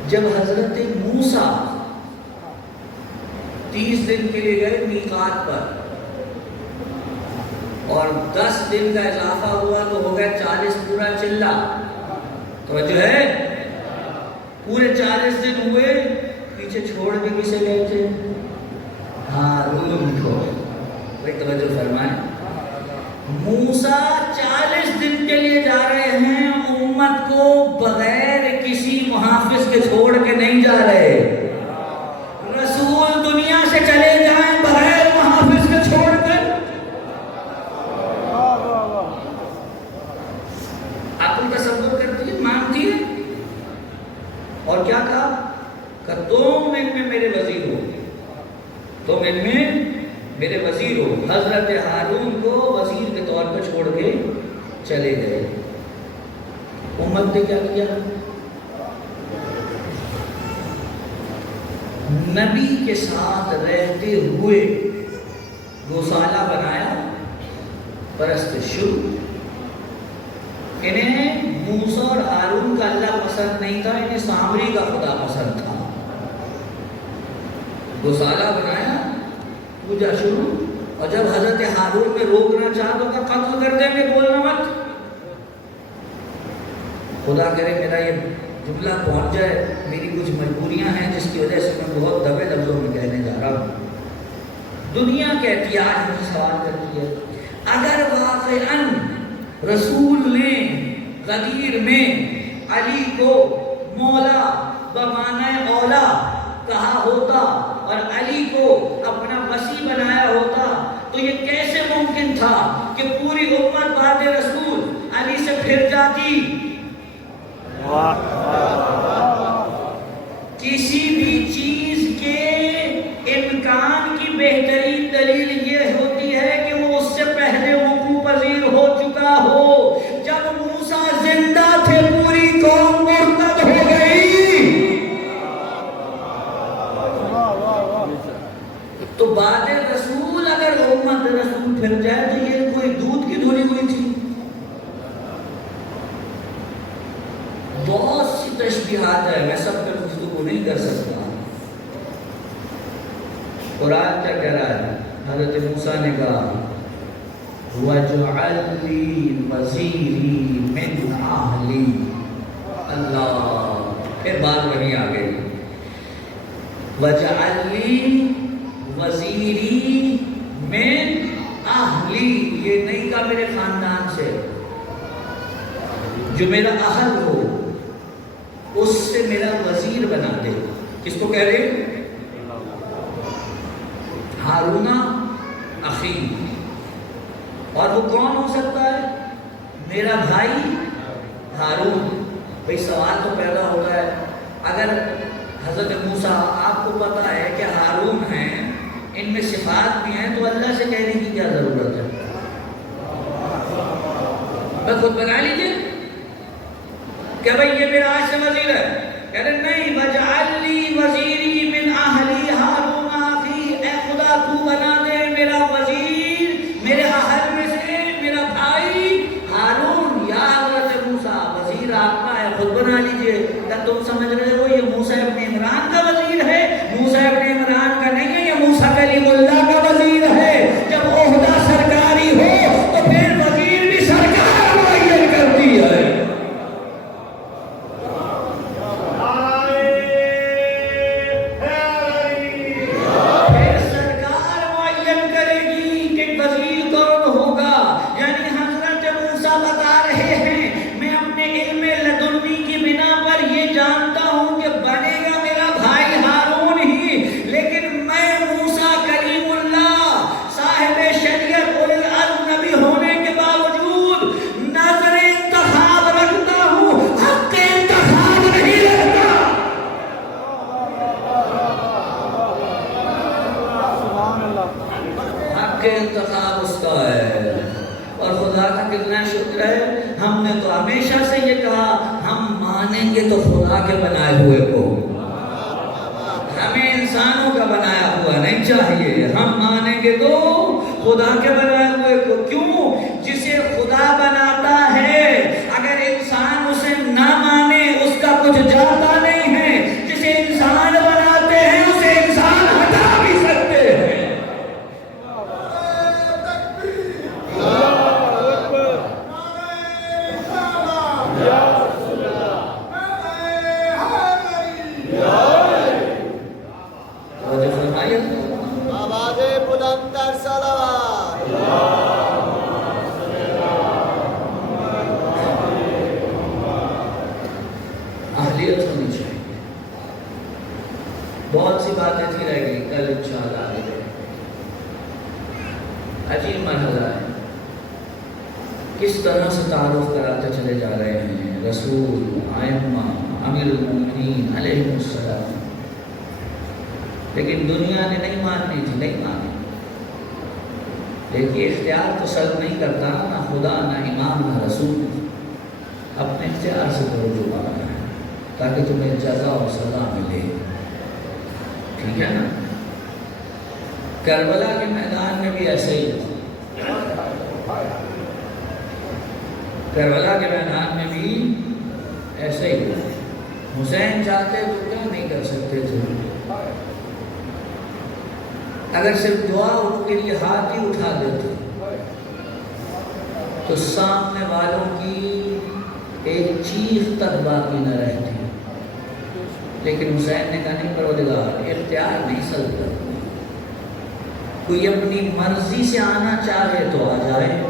جب حضرت موسیٰ 30 دن کے لیے گئے میقات پر اور 10 دن کا اضافہ ہوا تو ہو گیا 40 پورا چلہ، توجہ ہے؟ پورے 40 دن ہوئے، پیچھے چھوڑ کے کسے گئے تھے؟ ہارون کو۔ بھائی توجہ فرمائیں، موسیٰ 40 دن کے لیے جا رہے ہیں، امت کو بغیر کسی محافظ کے چھوڑ کے نہیں جا رہے۔ رسول دنیا سے چلے جائیں بغیر محافظ کے چھوڑ کر، عقل تصور کرتی ہے، مانتی ہے؟ اور کیا کہا کہ تم ان میں میرے وزیر ہو، تم ان میں میرے وزیر ہو۔ حضرت ہارون کو وزیر کے طور پر چھوڑ کے چلے گئے۔ امت نے کیا کیا؟ نبی کے ساتھ رہتے ہوئے گوسالہ بنایا، پرست شروع۔ انہیں موسیٰ اور ہارون کا اللہ پسند نہیں تھا، انہیں سامری کا خدا پسند تھا۔ گوسالہ بنایا، پوجا شروع، اور جب حضرت ہارون میں روکنا چاہا تو قتل کر دیں گے، بولنا مت۔ خدا کرے میرا یہ جملہ پہنچ جائے، میری کچھ مجبوریاں ہیں جس کی وجہ سے میں بہت دبے لفظوں میں کہنے جا رہا ہوں۔ دنیا کے احتیاط مجھے سوال کرتی ہے، اگر واقعاً رسول نے غدیر میں علی کو مولا بمعنی اولا کہا ہوتا اور علی کو اپنا وصی بنایا ہوتا تو یہ کیسے ممکن تھا کہ پوری امت بعد رسول علی سے پھر جاتی؟ کسی بھی چیز کے امکان کی بہترین دلیل یہ ہوتی ہے کہ وہ اس سے پہلے وقوع پذیر ہو چکا ہو۔ جب موسیٰ زندہ تھے پوری قوم مرتد ہو گئی، تو بعد رسول اگر امت رسول پھر جائے تو یہ کوئی دودھ کی دھلی ہوئی تھی؟ بہت سی تشبیہات ہے، میں سب پر گفتگو نہیں کر سکتا۔ قرآن کیا کہہ رہا ہے؟ حضرت موسیٰ نے کہا وَاجْعَلْ لِي وَزِيرًا مِنْ اللہ، پھر بات وہیں آ گئی، وَجَعَلْ لِي وَزِيرِي مِنْ اہلی، یہ نہیں کہا میرے خاندان سے، جو میرا اہل ہو اس سے میرا وزیر بنا دے۔ کس کو کہہ رہے؟ ہارون اخی۔ اور وہ کون ہو سکتا ہے؟ میرا بھائی ہارون۔ بھئی سوال تو پیدا ہوتا ہے، اگر حضرت موسیٰ آپ کو پتا ہے کہ ہارون ہیں، ان میں صفات بھی ہیں، تو اللہ سے کہنے کی کیا ضرورت ہے؟ بس خود بنا لیجئے کہ بھئی یہ میرا آج سے وزیر ہے، کہہ رہے نہیں، وَجَعَلْ لِي وَزِيرِي مِنْ أَهْلِي هَارُونَ أَخِي، اے خدا تو بنا دے میرا وزیر میرے اہل میں سے میرا بھائی ہارون۔ یا حضرت موسیٰ وزیر آپ کا ہے، خود بنا لیجئے۔ تب تم سمجھ رہے ہو یہ موسیٰ ابن عمران کا وزیر ہے؟ موسیٰ ابن عمران کا نہیں ہے، یہ موسیٰ کلیم اللہ کا وزیر ہے۔ جب عہدہ سرکاری ہو تو پھر وزیر بھی سرکار معین کرتی ہے۔ انتخاب اس کا ہے، اور خدا کا کتنا شکر ہے، ہم نے تو ہمیشہ سے یہ کہا ہم مانیں گے تو خدا کے بنائے ہوئے کو، ہمیں انسانوں کا بنایا ہوا نہیں چاہیے، ہم مانیں گے تو خدا کے بنائے ہوئے کو۔ کیوں؟ جسے خدا بناتا ہے اگر انسان اسے نہ مانے اس کا کچھ جاتا نہیں ہے، جسے انسان بناتے ہیں اسے انسان ہٹا بھی سکتے ہیں۔ بہت سی باتیں تھی رہ گئی، کل انشاءاللہ آگے بڑھیں۔ عجیب مرحلہ ہے، کس طرح سے تعارف کراتے چلے جا رہے ہیں رسول، ائمہ، امیر المومنین علیہ السلام، لیکن دنیا نے نہیں ماننی تھی، نہیں مانی۔ دیکھیے اختیار تو سلب نہیں کرتا نہ خدا، نہ امام، نہ رسول، اپنے اختیار سے کرو جو ماننا ہے تاکہ تمہیں جزا اور سزا ملے، ٹھیک ہے نا؟ کربلا کے میدان میں بھی ایسے ہی تھا، کربلا کے میدان میں بھی ایسے ہی تھا۔ حسین چاہتے تو کیا نہیں کر سکتے تھے، اگر صرف دعا کے لیے ہاتھ ہی اٹھا دیتے تو سامنے والوں کی ایک چیخ تک باقی نہ رہتی، لیکن حسین نے کہا نہیں پروردگار، اختیار نہیں سلب کرتا، کوئی اپنی مرضی سے آنا چاہے تو آ جائے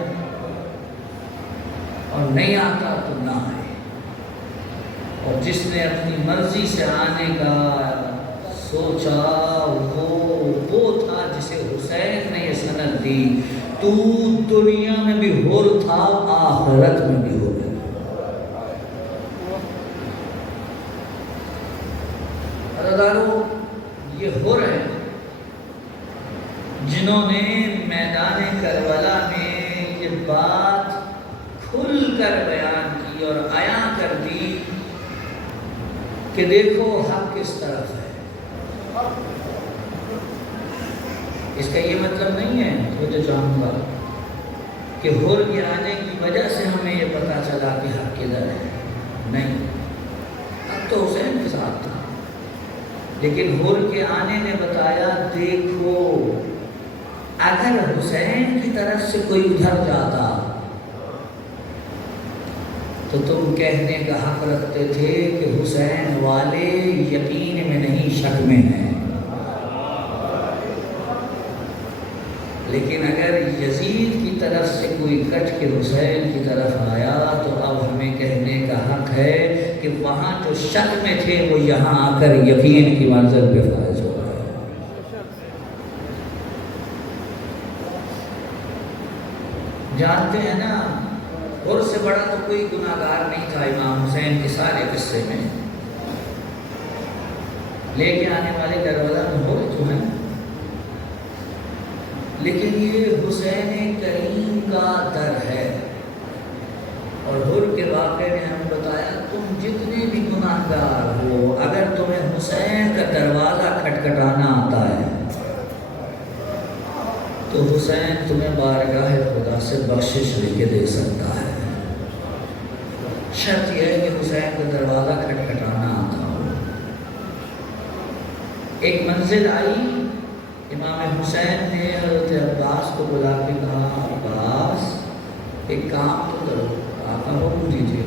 اور نہیں آتا تو نہ آئے، اور جس نے اپنی مرضی سے آنے کا سوچا وہ تھا جسے حسین نے یہ سند دی، تو دنیا میں بھی حر تھا، آخرت میں بھی حر ہے۔ عزیزانو، یہ حر ہیں جنہوں نے میدان کربلا میں یہ بات کھل کر بیان کی اور عیاں کر دی کہ دیکھو حق کس طرف ہے۔ اس کا یہ مطلب نہیں ہے، مجھے چاہوں گا کہ حر کے آنے کی وجہ سے ہمیں یہ پتا چلا کہ حق کدھر ہے، نہیں، اب تو حسین کے ساتھ تھا، لیکن حر کے آنے نے بتایا دیکھو اگر حسین کی طرف سے کوئی ادھر جاتا تو تم کہنے کا حق رکھتے تھے کہ حسین والے یقین میں نہیں شک میں ہیں، لیکن اگر یزید کی طرف سے کوئی کٹ کے حسین کی طرف آیا تو اب ہمیں کہنے کا حق ہے کہ وہاں جو شک میں تھے وہ یہاں آ کر یقین کی منزل پہ فائز ہو گئے۔ جانتے ہیں نا، اور سے بڑا تو کوئی گناہ گار نہیں تھا امام حسین کے سارے قصے میں، لے کے آنے والے کرولا میں ہو تو ہیں، لیکن یہ حسین کریم کا در ہے۔ اور حر کے واقعے میں ہم بتایا تم جتنے بھی گناہ گار ہو، اگر تمہیں حسین کا دروازہ کھٹکھٹانا آتا ہے تو حسین تمہیں بارگاہ خدا سے بخشش لے کے دے سکتا ہے۔ شرط یہ ہے کہ حسین کا دروازہ کھٹکھٹانا آتا ہو۔ ایک منزل آئی، امام حسین نے حضرت عباس کو بلا کے کہا عباس ایک کام تو کرو، آقا حکم دیجیے۔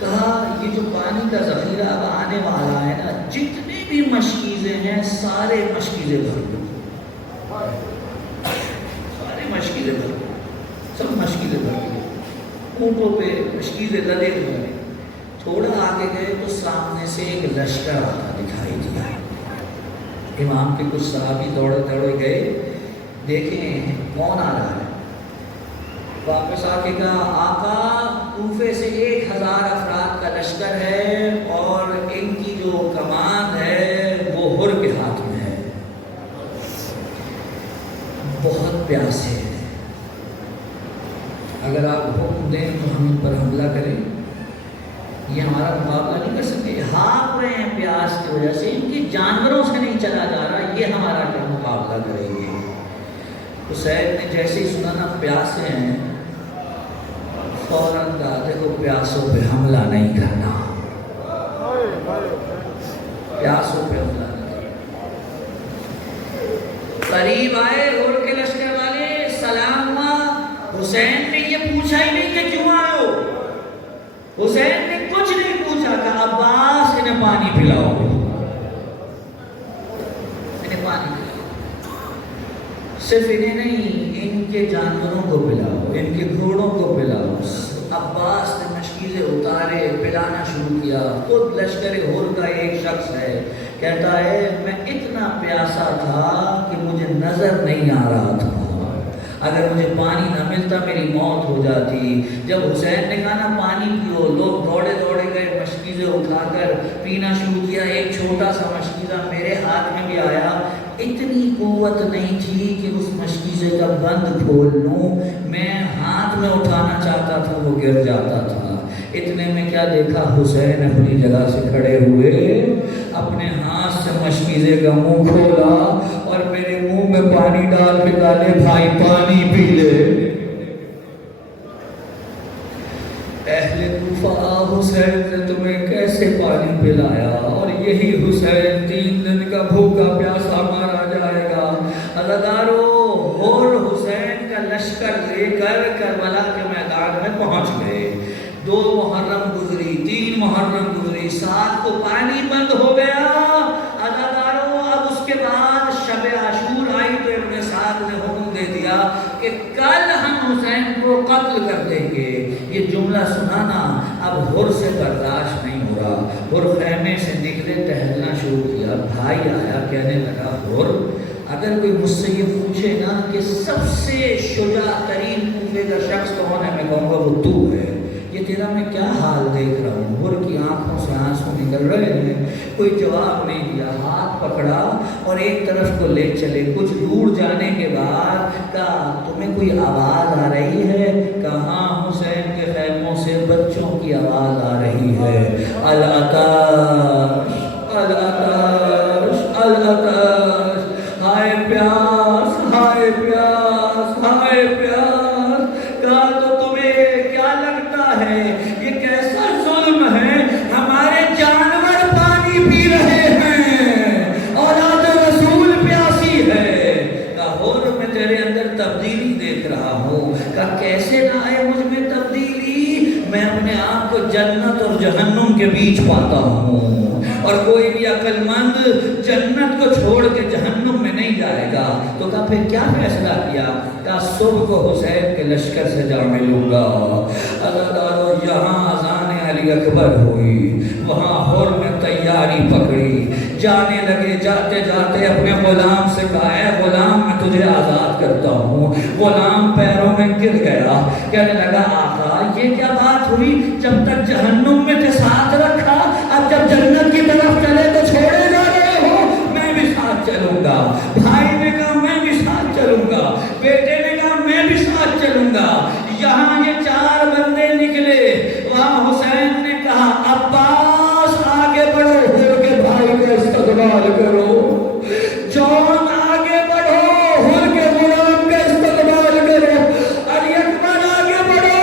کہا یہ جو پانی کا ذخیرہ اب آنے والا ہے نا، جتنے بھی مشکیزیں ہیں سارے مشکیزیں بھر دو، سارے مشکیزیں بھر دو، سب مشکیزیں بھر دو، اونٹوں پہ مشکیزیں لدے ہوئے۔ تھوڑا آگے گئے تو سامنے سے ایک لشکر آتا دکھائی دیا۔ امام کے کچھ صحابی دوڑے گئے، دیکھیں کون آ رہا ہے۔ واپس آ کے کہا آقا کوفے سے 1000 افراد کا لشکر ہے اور ان کی جو کمان ہے وہ حر کے ہاتھ میں ہے، بہت پیاسے ہیں، اگر آپ حکم دیں تو ہم ان پر حملہ کریں، یہ ہمارا مقابلہ نہیں کر سکتے، ہاپ رہے ہیں پیاس کی وجہ سے، ان کی جانوروں سے نہیں چلا جا رہا، یہ ہمارا کیا مقابلہ کریں گے۔ حسین نے جیسے ہی سنا نا پیاسے ہیں، فوراً کہا دیکھو پیاسوں پہ حملہ نہیں کرنا، پیاسوں پہ حملہ نہیں کرنا۔ قریب آئے اور کے لشکر والے، سلام ہوا، حسین نے یہ پوچھا ہی نہیں کہ کیوں آئے ہو، حسین نے کچھ نہیں پوچھا، کہا عباس انہیں پانی پلاؤ، انہیں پانی پلاؤ، صرف انہیں نہیں ان کے جانوروں کو پلاؤ، ان کے گھوڑوں کو پلاؤ۔ عباس نے مشکیزیں اتارے، پلانا شروع کیا۔ خود لشکر حر کا ایک شخص ہے، کہتا ہے میں اتنا پیاسا تھا کہ مجھے نظر نہیں آ رہا تھا، اگر مجھے پانی نہ ملتا میری موت ہو جاتی۔ جب حسین نے کہا نا پانی پیو، لوگ دوڑے گئے، مشکیزیں اٹھا کر پینا شروع کیا۔ ایک چھوٹا سا مشکیزہ میرے ہاتھ میں بھی آیا، اتنی قوت نہیں تھی کہ اس مشکیزے کا بند کھول لوں، میں ہاتھ میں اٹھانا چاہتا تھا وہ گر جاتا تھا۔ اتنے میں کیا دیکھا، حسین اپنی جگہ سے کھڑے ہوئے، اپنے ہاتھ سے مشکیزے کا منہ کھولا اور میرے منہ میں پانی ڈال کے ڈالے، بھائی پانی پی لے۔ اہل کوفہ حسین نے تمہیں کیسے پانی پلایا، اور یہی حسین 3 دن کا بھوکا پیاسا مارا جائے گا۔ عزادارو، اور حسین کا لشکر لے کر کربلا کے میدان میں پہنچ گئے۔ 2 محرم گزری، 3 محرم گزری، 7 کو پانی بند ہو گیا۔ عزادارو، اب اس کے بعد شب عاشور آئی تو ابن سعد نے حکم دے دیا کہ کل ہم حسین کو قتل کر دیں گے۔ یہ جملہ سنانا اب حر سے برداشت نہیں ہو رہا۔ حر خیمے سے نکلے، ٹہلنا شروع کیا۔ بھائی آیا، کہنے لگا حر اگر کوئی مجھ سے یہ پوچھے نا کہ سب سے شجاع ترین کوفے کا شخص کون ہے، میں کہوں گا وہ تو ہے۔ یہ تیرا میں کیا حال دیکھ رہا ہوں۔ حر کی آنکھوں سے آنسو نکل رہے ہیں، کوئی جواب نہیں دیا، ہاتھ پکڑا اور ایک طرف کو لے چلے۔ کچھ دور جانے کے بعد کہا تمہیں کوئی آواز آ رہی ہے؟ کہاں، حسین کے خیموں سے بچوں کی آواز آ رہی ہے، العطش العطش العطش، ہائے پیاس ہائے پیاس ہائے پیاس۔ کہا تو تمہیں کیا لگتا ہے یہ کیسا ظلم ہے، ہمارے جانور پانی پی رہے ہیں، اولاد رسول پیاسی ہے۔ کہا حر میں تیرے اندر تبدیلی دیکھ رہا ہوں۔ کہا کیسے نہ آئے مجھ میں تبدیلی، میں اپنے آپ جنت اور جہنم کے بیچ پاتا ہوں، اور کوئی بھی عقل مند جنت کو چھوڑ کے جہنم میں نہیں جائے گا۔ تو کہا پھر کیا فیصلہ کیا؟ کہا صبح کو حسین کے لشکر سے جا ملوں گا۔ عزادارو یہاں اذان علی اکبر ہوئی، وہاں حر نے تیاری پکڑی، جانے لگے، جاتے جاتے اپنے غلام سے کہا اے غلام میں تجھے آزاد کرتا ہوں۔ غلام پیروں میں گر گیا، کہنے لگا آقا یہ کیا بات ہوئی؟ جب تک جہنم میں تھے ساتھ رکھا، اب جب جنت کی طرف چلے تو چھوڑے جا رہے ہو؟ میں بھی ساتھ چلوں گا۔ بھائی نے کہا میں بھی ساتھ چلوں گا، بیٹے نے کہا میں بھی ساتھ چلوں گا۔ یہاں یہ چار بندے نکلے، وہاں حسین نے کہا عباس آگے بڑھو، حر کے بھائی کا استقبال کرو، جون آگے بڑھو، حر کے غلام کا استقبال کرو، علی اکبر آگے بڑھو،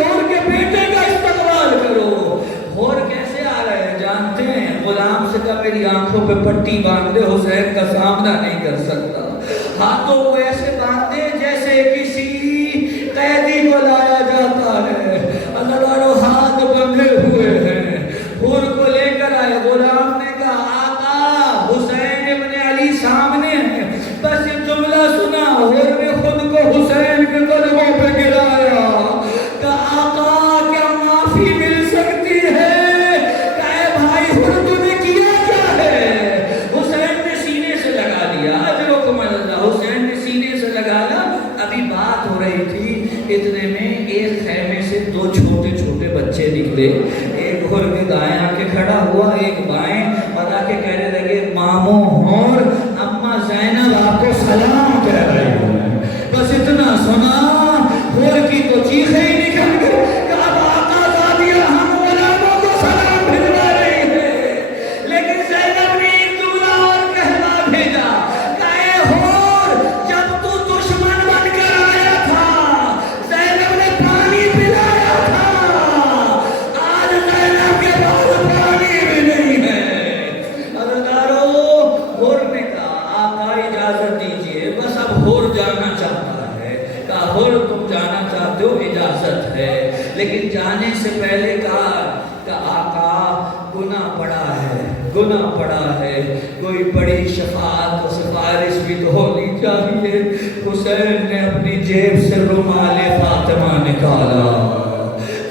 حر کے بیٹے کا استقبال کرو۔ حر کیسے آ رہے ہیں جانتے ہیں؟ غلام سے کہا میری آنکھوں پہ پٹی باندھ دے، حسین کا سامنا نہیں کر سکتا۔ ہاتھوں کو ایسے باندھے جیسے کسی قیدی کو لایا جاتا ہے، اللہ ہاتھ بندھے ہوئے ہیں۔ حر کو لے کر آئے، غلام نے کہا آقا حسین ابن علی سامنے ہیں، بس یہ جملہ سنا، حر نے خود کو حسین کے قدموں پہ گرایا، کہا آقا کیا معافی مل سکتی ہے؟ کہا بھائی حر تمہیں کیا کیا ہے؟ حسین نے سینے سے لگا دیا، اجرکم اللہ، حسین نے سینے سے لگایا۔ ابھی بات ہو رہی تھی، اتنے میں ایک خیمے سے دو چھوٹے چھوٹے بچے نکلے، ایک حر کے دائیں آ کے کھڑا ہوا، ایک بائیں، اور آ کے کہنے لگے ماموں حر اماں زینب آپ کو سلام کہہ رہے ہیں۔ بس اتنا سنا، حر کی تو چیخیں ہی نکل گئی کہ اب آقا زادیہ ہم غلاموں کو سلام بھیجوا رہی ہے، لیکن زینب نے ایک جملہ اور کہنا بھیجا، کہے حر جب تو دشمن بن کر آیا تھا زینب نے پانی پلایا تھا، آج زینب کے پاس پانی بھی نہیں ہے۔ عزادارو حر نے کہا آقا اجازت دیجئے، بس اب حر جانا چاہتا ہے۔ کہا حر تم جانا چاہتے ہو، اجازت ہے، لیکن جانے سے پہلے کہا کہ آقا گناہ پڑا ہے، گناہ پڑا ہے، کوئی بڑی شفاعت و سفارش بھی تو ہونی چاہیے۔ حسین نے اپنی جیب سے رومال فاطمہ نکالا،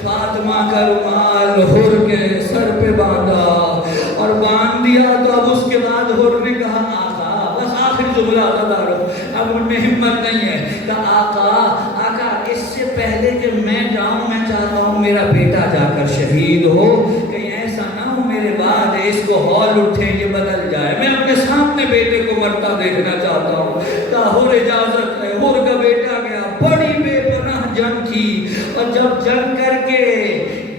فاطمہ کا رومال حر کے سر پہ باندھا، اور باندھ دیا تو اب اس کے بعد حر نے کہا آقا، بس آخر جملہ عزادارو، اب ان میں ہمت نہیں ہے، کہا آقا اس سے پہلے کہ میں جاؤں میں چاہتا ہوں میرا بیٹا جا کر شہید ہو، کہیں ایسا نہ ہو میرے بعد اس کو ہال اٹھے یہ بدل جائے، میں اپنے سامنے بیٹے کو مرتا دیکھنا چاہتا ہوں۔ کہا حر اجازت ہے۔ حر کا بیٹا گیا، بڑی بے پناہ جنگ کی، اور جب جنگ کر کے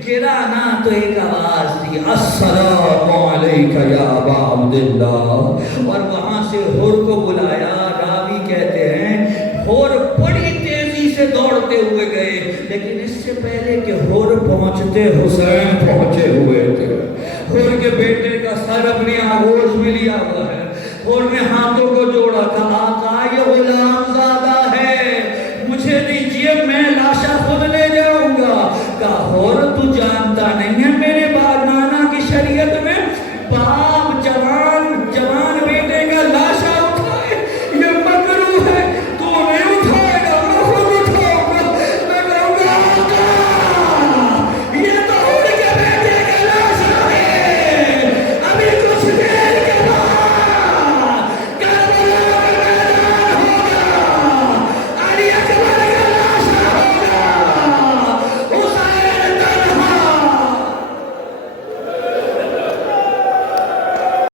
گرا نا تو ایک آواز تھی السلام علیکہ یا ابا عبداللہ، اور وہاں سے حر کو بلایا۔ راوی کہتے ہیں حر بڑی تیزی سے دوڑتے ہوئے گئے، لیکن اس سے پہلے کہ حر پہنچتے حسین پہنچے ہوئے تھے۔ حر کے بیٹے کا سر اپنی آغوش میں لیا ہوا ہے، حر نے ہاتھوں کو جوڑا، کہا آقا یہ غلام